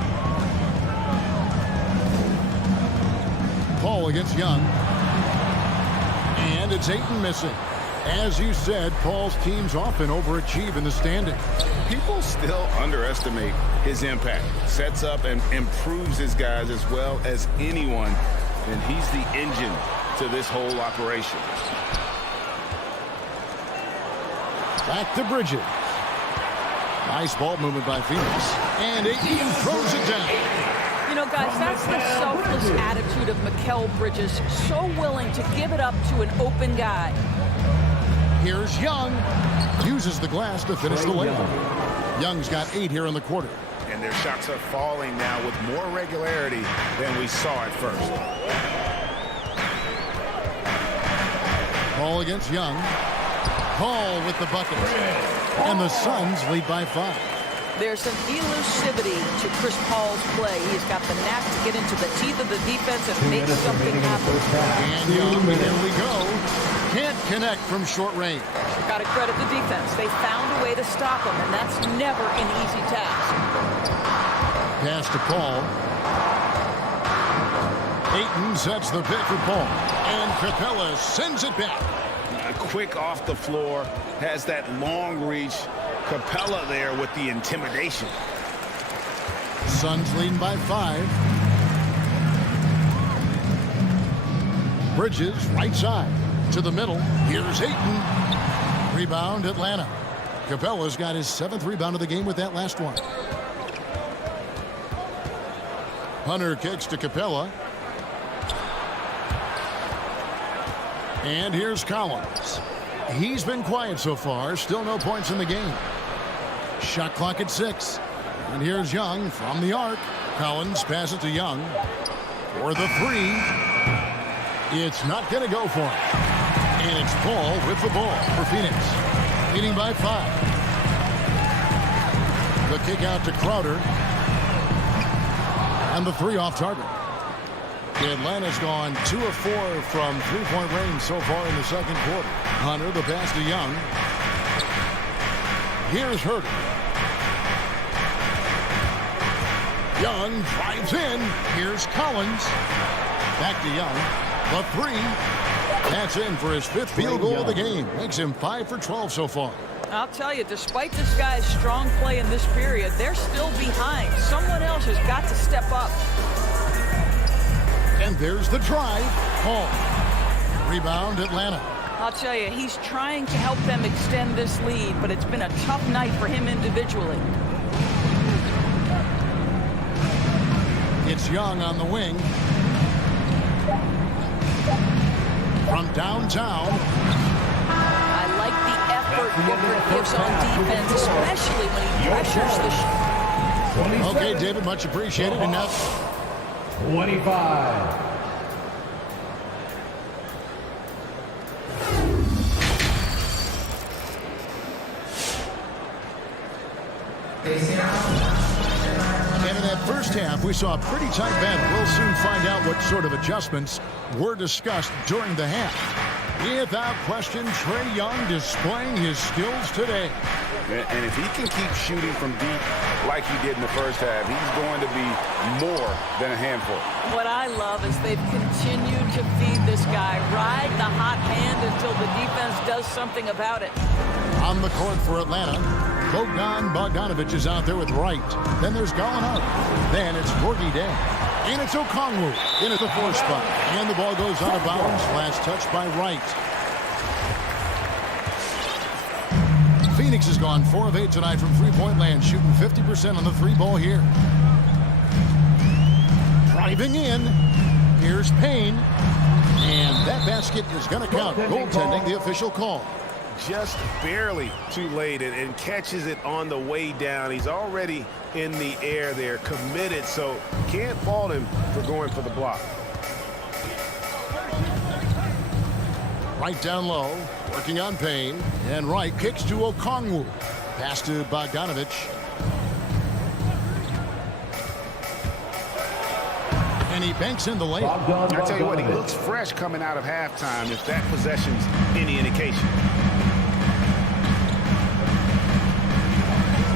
Paul against Young. And it's Ayton missing. As you said, Paul's teams often overachieve in the standings. People still underestimate his impact. Sets up and improves his guys as well as anyone. And he's the engine to this whole operation. Back to Bridges. Nice ball movement by Phoenix. And Ayton throws it down. You know, guys, that's the selfless attitude of Mikal Bridges. So willing to give it up to an open guy. Here's Young. Uses the glass to finish the layup. Young's got 8 here in the quarter. And their shots are falling now with more regularity than we saw at first. Paul against Young. Paul with the bucket. And the Suns lead by 5. There's some elusivity to Chris Paul's play. He's got the knack to get into the teeth of the defense and make something happen. And Young, here we go. Can't connect from short range. Got to credit the defense. They found a way to stop him, and that's never an easy task. Pass to Paul. Ayton sets the pick for Paul. And Capella sends it back. Quick off the floor. Has that long reach. Capella there with the intimidation. Suns leading by 5. Bridges, right side. To the middle. Here's Ayton. Rebound, Atlanta. Capella's got his 7th rebound of the game with that last one. Hunter kicks to Capella. And here's Collins. He's been quiet so far. Still no points in the game. Shot clock at 6. And here's Young from the arc. Collins passes to Young for the 3. It's not going to go for him. And it's Paul with the ball for Phoenix. Leading by 5. The kick out to Crowder. And the 3 off target. Atlanta's gone 2 of 4 from three-point range so far in the second quarter. Hunter, the pass to Young. Here's Herter. Young drives in. Here's Collins. Back to Young. The 3. That's in for his 5th field goal of the game. Makes him 5 for 12 so far. I'll tell you, despite this guy's strong play in this period, they're still behind. Someone else has got to step up. And there's the drive. Paul. Rebound, Atlanta. I'll tell you, he's trying to help them extend this lead, but it's been a tough night for him individually. It's Young on the wing. From downtown. I like the effort Booker gives on defense, especially when he pressures the shot. Okay, David, much appreciated. Enough. 25. And in that first half, we saw a pretty tight battle. We'll soon find out what sort of adjustments were discussed during the half. Without question, Trae Young displaying his skills today. And if he can keep shooting from deep like he did in the first half, he's going to be more than a handful. What I love is they've continued to feed this guy. Ride the hot hand until the defense does something about it. On the court for Atlanta, Bogdanovich is out there with Wright. Then there's Gallinari. Then it's Gorgie Day. And it's Okongwu in at the 4th spot. And the ball goes out of bounds. Last touch by Wright. Phoenix has gone 4 of 8 tonight from three-point land, shooting 50% on the 3-ball here. Driving in. Here's Payne. And that basket is going to count. Goaltending, the official call. Just barely too late and catches it on the way down. He's already in the air there, committed, so can't fault him for going for the block. Right down low, working on Payne, and Wright kicks to Okongwu. Pass to Bogdanovich. And he banks in the layup. I tell you what, he looks fresh coming out of halftime if that possession's any indication.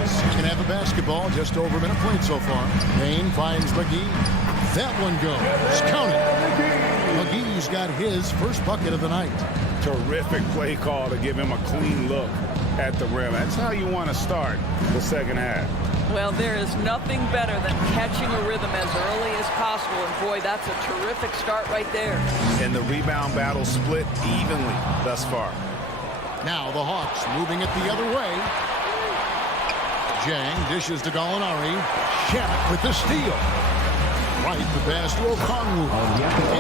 Second half of basketball, just over a minute played so far. Payne finds McGee. That one goes. Count it. McGee's got his first bucket of the night. Terrific play call to give him a clean look at the rim. That's how you want to start the second half. Well, there is nothing better than catching a rhythm as early as possible. And, boy, that's a terrific start right there. And the rebound battle split evenly thus far. Now the Hawks moving it the other way. Jang dishes to Gallinari. Shamet with the steal. Right, the pass to Okongwu.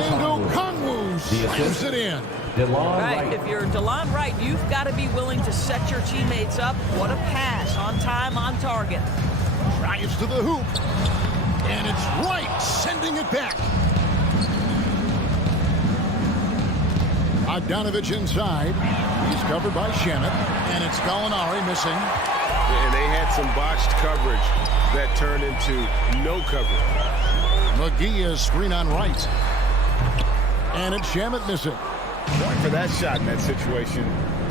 And Okongwu slams it in. Right, if you're DeLon Wright, you've got to be willing to set your teammates up. What a pass, on time, on target. Drives to the hoop. And it's Wright sending it back. Bogdanovich inside. He's covered by Shamet. And it's Gallinari missing. And they had some botched coverage that turned into no coverage. McGee is screen on Wright. And it's Shamet missing. Going for that shot in that situation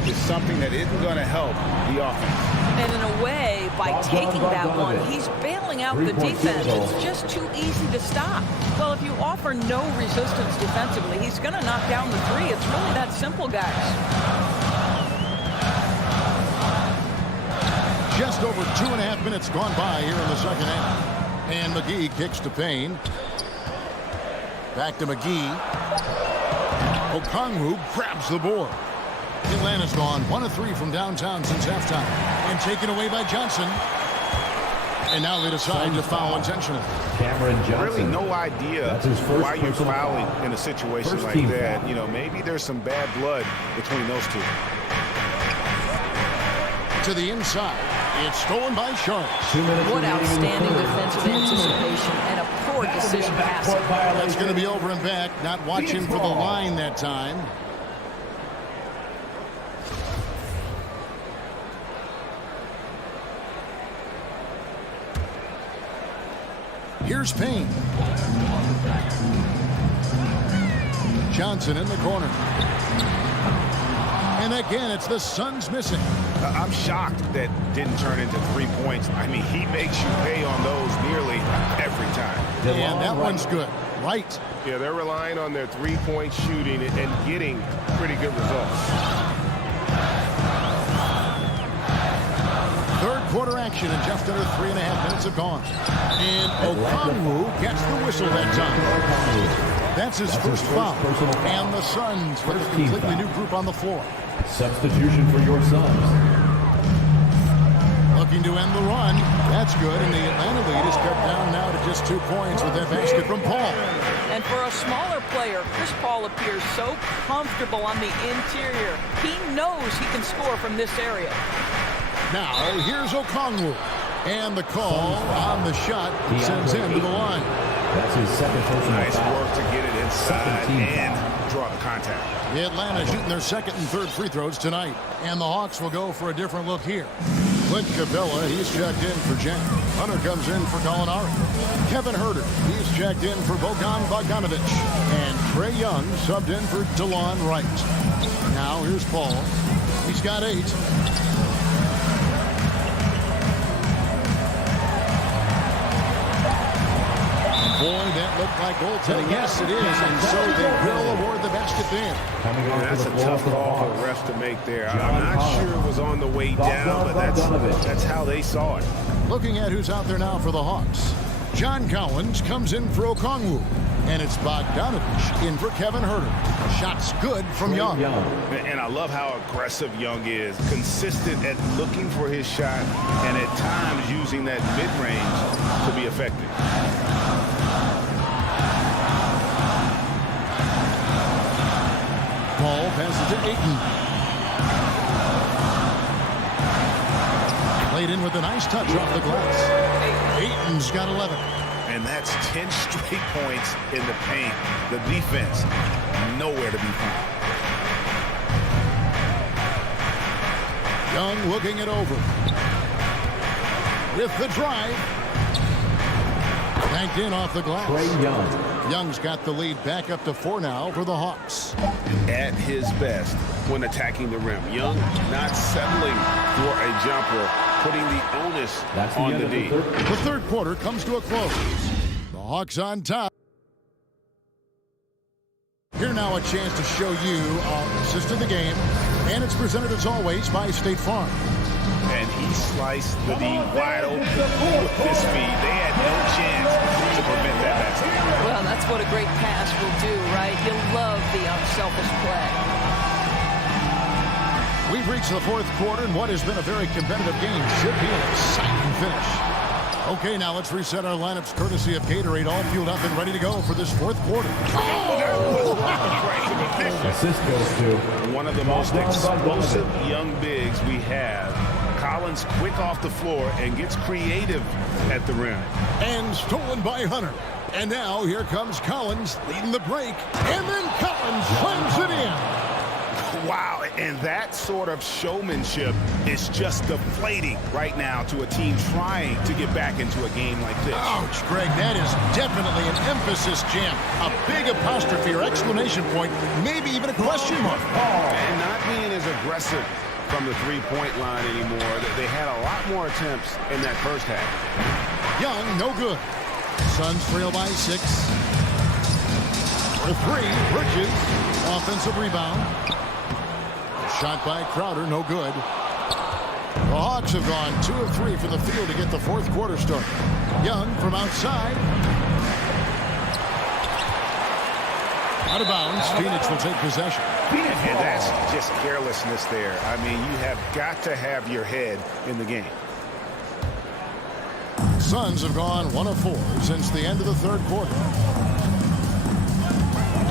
is something that isn't going to help the offense. And in a way, by taking that one, he's bailing out the defense. It's just too easy to stop. Well, if you offer no resistance defensively, he's going to knock down the three. It's really that simple, guys. Just over 2.5 minutes gone by here in the second half. And McGee kicks to Payne. Back to McGee. Okongwu grabs the board. Atlanta's gone 1 of 3 from downtown since halftime. And taken away by Johnson. And now they decide to foul intentionally. Cameron Johnson. Really no idea why you're fouling in a situation like that. You know, maybe there's some bad blood between those two. To the inside. It's stolen by Sharks. What outstanding defensive anticipation and a poor decision passing. That's going to be over and back. Not watching for the line that time. Here's Payne. Johnson in the corner. And again, it's the Suns missing. I'm shocked that didn't turn into 3 points. I mean, he makes you pay on those nearly every time. And that one's good. Right. Yeah, they're relying on their three-point shooting and getting pretty good results. Third quarter action and just under 3.5 minutes have gone. And Okongwu gets the whistle that time. That's his first foul. And the Suns with a completely new group on the floor. Substitution for your Suns. Looking to end the run. That's good. And the Atlanta lead is cut down now to just 2 points with that basket from Paul. And for a smaller player, Chris Paul appears so comfortable on the interior. He knows he can score from this area. Now, here's Okongwu. And the call on the shot sends him to the line. That's his second personal Nice foul. work to get it inside and draw the contact. Atlanta shooting their second and third free throws tonight. And the Hawks will go for a different look here. Clint Capella, he's checked in for Jen. Hunter comes in for Gallinari. Kevin Herter, he's checked in for Bogan Bogdanovic. And Trae Young subbed in for DeLon Wright. Now here's Paul. He's got 8. Boy, that looked like goaltending. Yes, it is. And so they will award the basket there. That's a tough call for the refs to make there. I'm not sure it was on the way down, but that's how they saw it. Looking at who's out there now for the Hawks. John Collins comes in for Okongwu. And it's Bogdanovic in for Kevin Herter. Shot's good from Young. And I love how aggressive Young is. Consistent at looking for his shot and at times using that mid-range to be effective. Paul passes to Ayton. Played in with a nice touch off the glass. Ayton's got 11. And that's 10 straight points in the paint. The defense, nowhere to be found. Young looking it over. With the drive. Banked in off the glass. Trae Young. Young's got the lead back up to 4 now for the Hawks. At his best when attacking the rim. Young not settling for a jumper, putting the onus on the D. The third quarter comes to a close. The Hawks on top. Here now a chance to show you our assist of the game. And it's presented as always by State Farm. And he sliced the D wide open with his speed. They had no chance to prevent that basket. Well, that's what a great pass will do, right? You'll love the unselfish play. We've reached the fourth quarter, and what has been a very competitive game should be an exciting finish. Okay, now let's reset our lineups courtesy of Gatorade, all fueled up and ready to go for this fourth quarter. Assist goes to one of the most explosive young bigs we have. Collins quick off the floor and gets creative at the rim. And stolen by Hunter. And now here comes Collins leading the break. And then Collins slams it in. Wow, and that sort of showmanship is just deflating right now to a team trying to get back into a game like this. Ouch, Greg, that is definitely an emphasis jam. A big apostrophe or exclamation point, maybe even a question mark. And not being as aggressive from the three-point line anymore. They had a lot more attempts in that first half. Young, no good. Suns trail by 6. For 3, Bridges. Offensive rebound. Shot by Crowder, no good. The Hawks have gone 2 of 3 from the field to get the fourth quarter started. Young from outside. Out of bounds. Phoenix will take possession. And that's just carelessness there. I mean, you have got to have your head in the game. Suns have gone 1 of 4 since the end of the third quarter.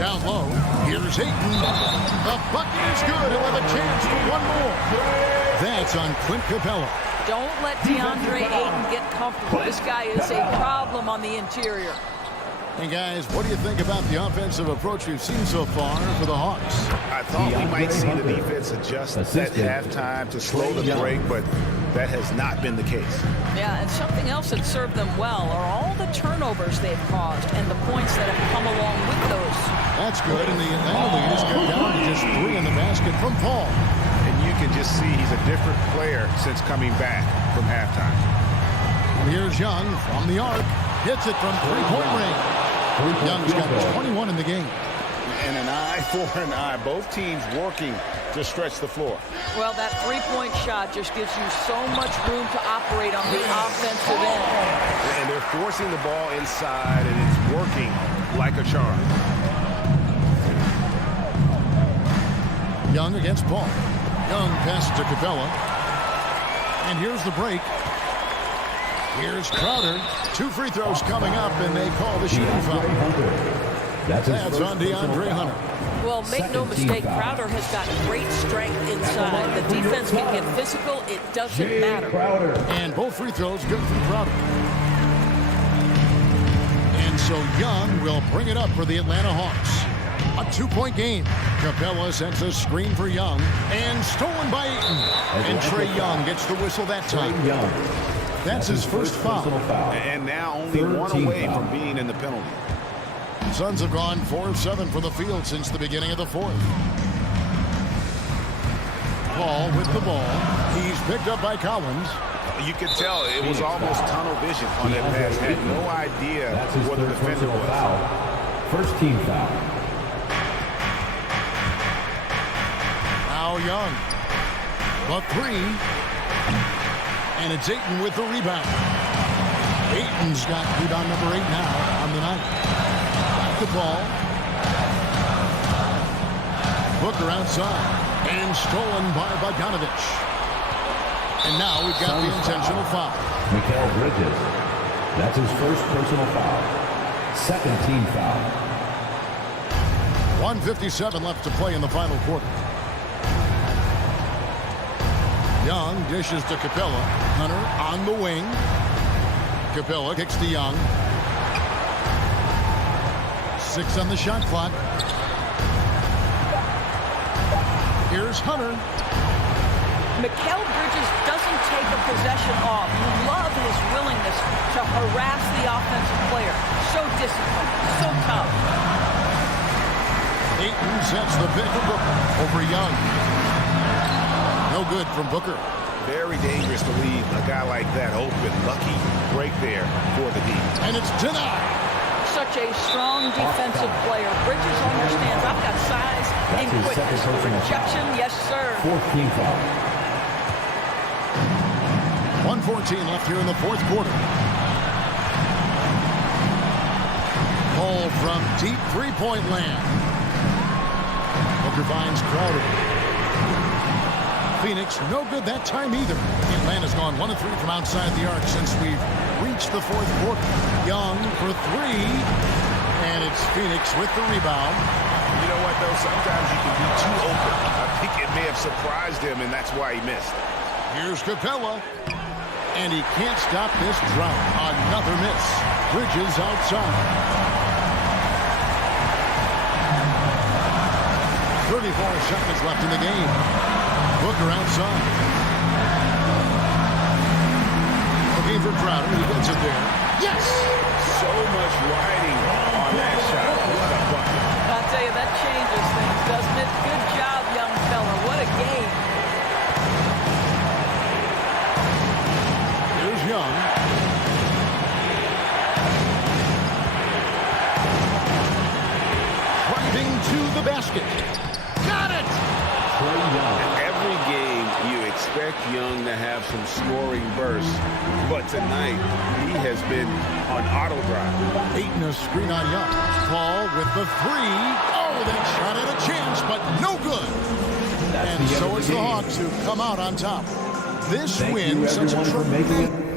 Down low, here's Ayton. The bucket is good. He'll have a chance for one more. That's on Clint Capella. Don't let DeAndre Ayton get comfortable. This guy is a problem on the interior. And guys, what do you think about the offensive approach we've seen so far for the Hawks? I thought we might see the defense adjust at halftime to slow the break, but that has not been the case. Yeah, and something else that served them well are all the turnovers they've caused and the points that have come along with those. That's good, and the Atlanta lead has cut down to just 3 in the basket from Paul. And you can just see he's a different player since coming back from halftime. And here's Young from the arc. Hits it from three-point range. Young's got 21 in the game. And an eye for an eye. Both teams working to stretch the floor. Well, that three-point shot just gives you so much room to operate on the offensive end. And they're forcing the ball inside, and it's working like a charm. Young against Paul. Young passes to Capella. And here's the break. Here's Crowder. 2 free throws coming up, and they call the shooting foul. That's on DeAndre Hunter. Well, make no mistake, Crowder has got great strength inside. The defense can get physical. It doesn't matter. And both free throws good from Crowder. And so Young will bring it up for the Atlanta Hawks. A 2-point game. Capella sends a screen for Young. And stolen by Ayton. And Trae Young gets the whistle that time. That's his first foul. And now only 1 away from being in the penalty. Suns have gone 4 of 7 from the field since the beginning of the fourth. Paul with the ball. He's picked up by Collins. You could tell it was almost tunnel vision on that pass. Had no idea what the defender was. First team foul. Now Young. The 3. And it's Ayton with the rebound. Ayton's got rebound number 8 now on the night. Got the ball. Booker outside. And stolen by Bogdanovich. And now we've got the intentional foul. Mikal Bridges. That's his first personal foul. Second team foul. 1:57 left to play in the final quarter. Young dishes to Capella. Hunter on the wing. Capella kicks to Young. 6 on the shot clock. Here's Hunter. Mikal Bridges doesn't take a possession off. You love his willingness to harass the offensive player. So disciplined, so tough. Ayton sets the pick for Booker over Young. No good from Booker. Very dangerous to leave a guy like that open. Lucky break there for the D. And it's denied. Such a strong defensive player. Bridges understands I've got size and quickness. Rejection, yes, sir. Fourth team foul. 1:14 left here in the fourth quarter. Ball from deep three-point land. Booker finds Crowder. Phoenix, no good that time either. Atlanta's gone 1 of 3 from outside the arc since we've reached the fourth quarter. Young for 3. And it's Phoenix with the rebound. You know what, though? Sometimes you can be too open. I think it may have surprised him, and that's why he missed. Here's Capella. And he can't stop this drought. Another miss. Bridges outside. 34 seconds left in the game. Booker outside. Looking for Crowder. He gets it there. Yes! So much riding on that shot. What a bucket. I'll tell you, that changes things, doesn't it? Good job, young fella. What a game. the basket. Got it! Every game you expect Young to have some scoring bursts, but tonight he has been on auto drive. Ayton a screen on Young. Paul with the three. Oh, that shot had a chance, but no good. And so it's the Hawks who come out on top. This win sets a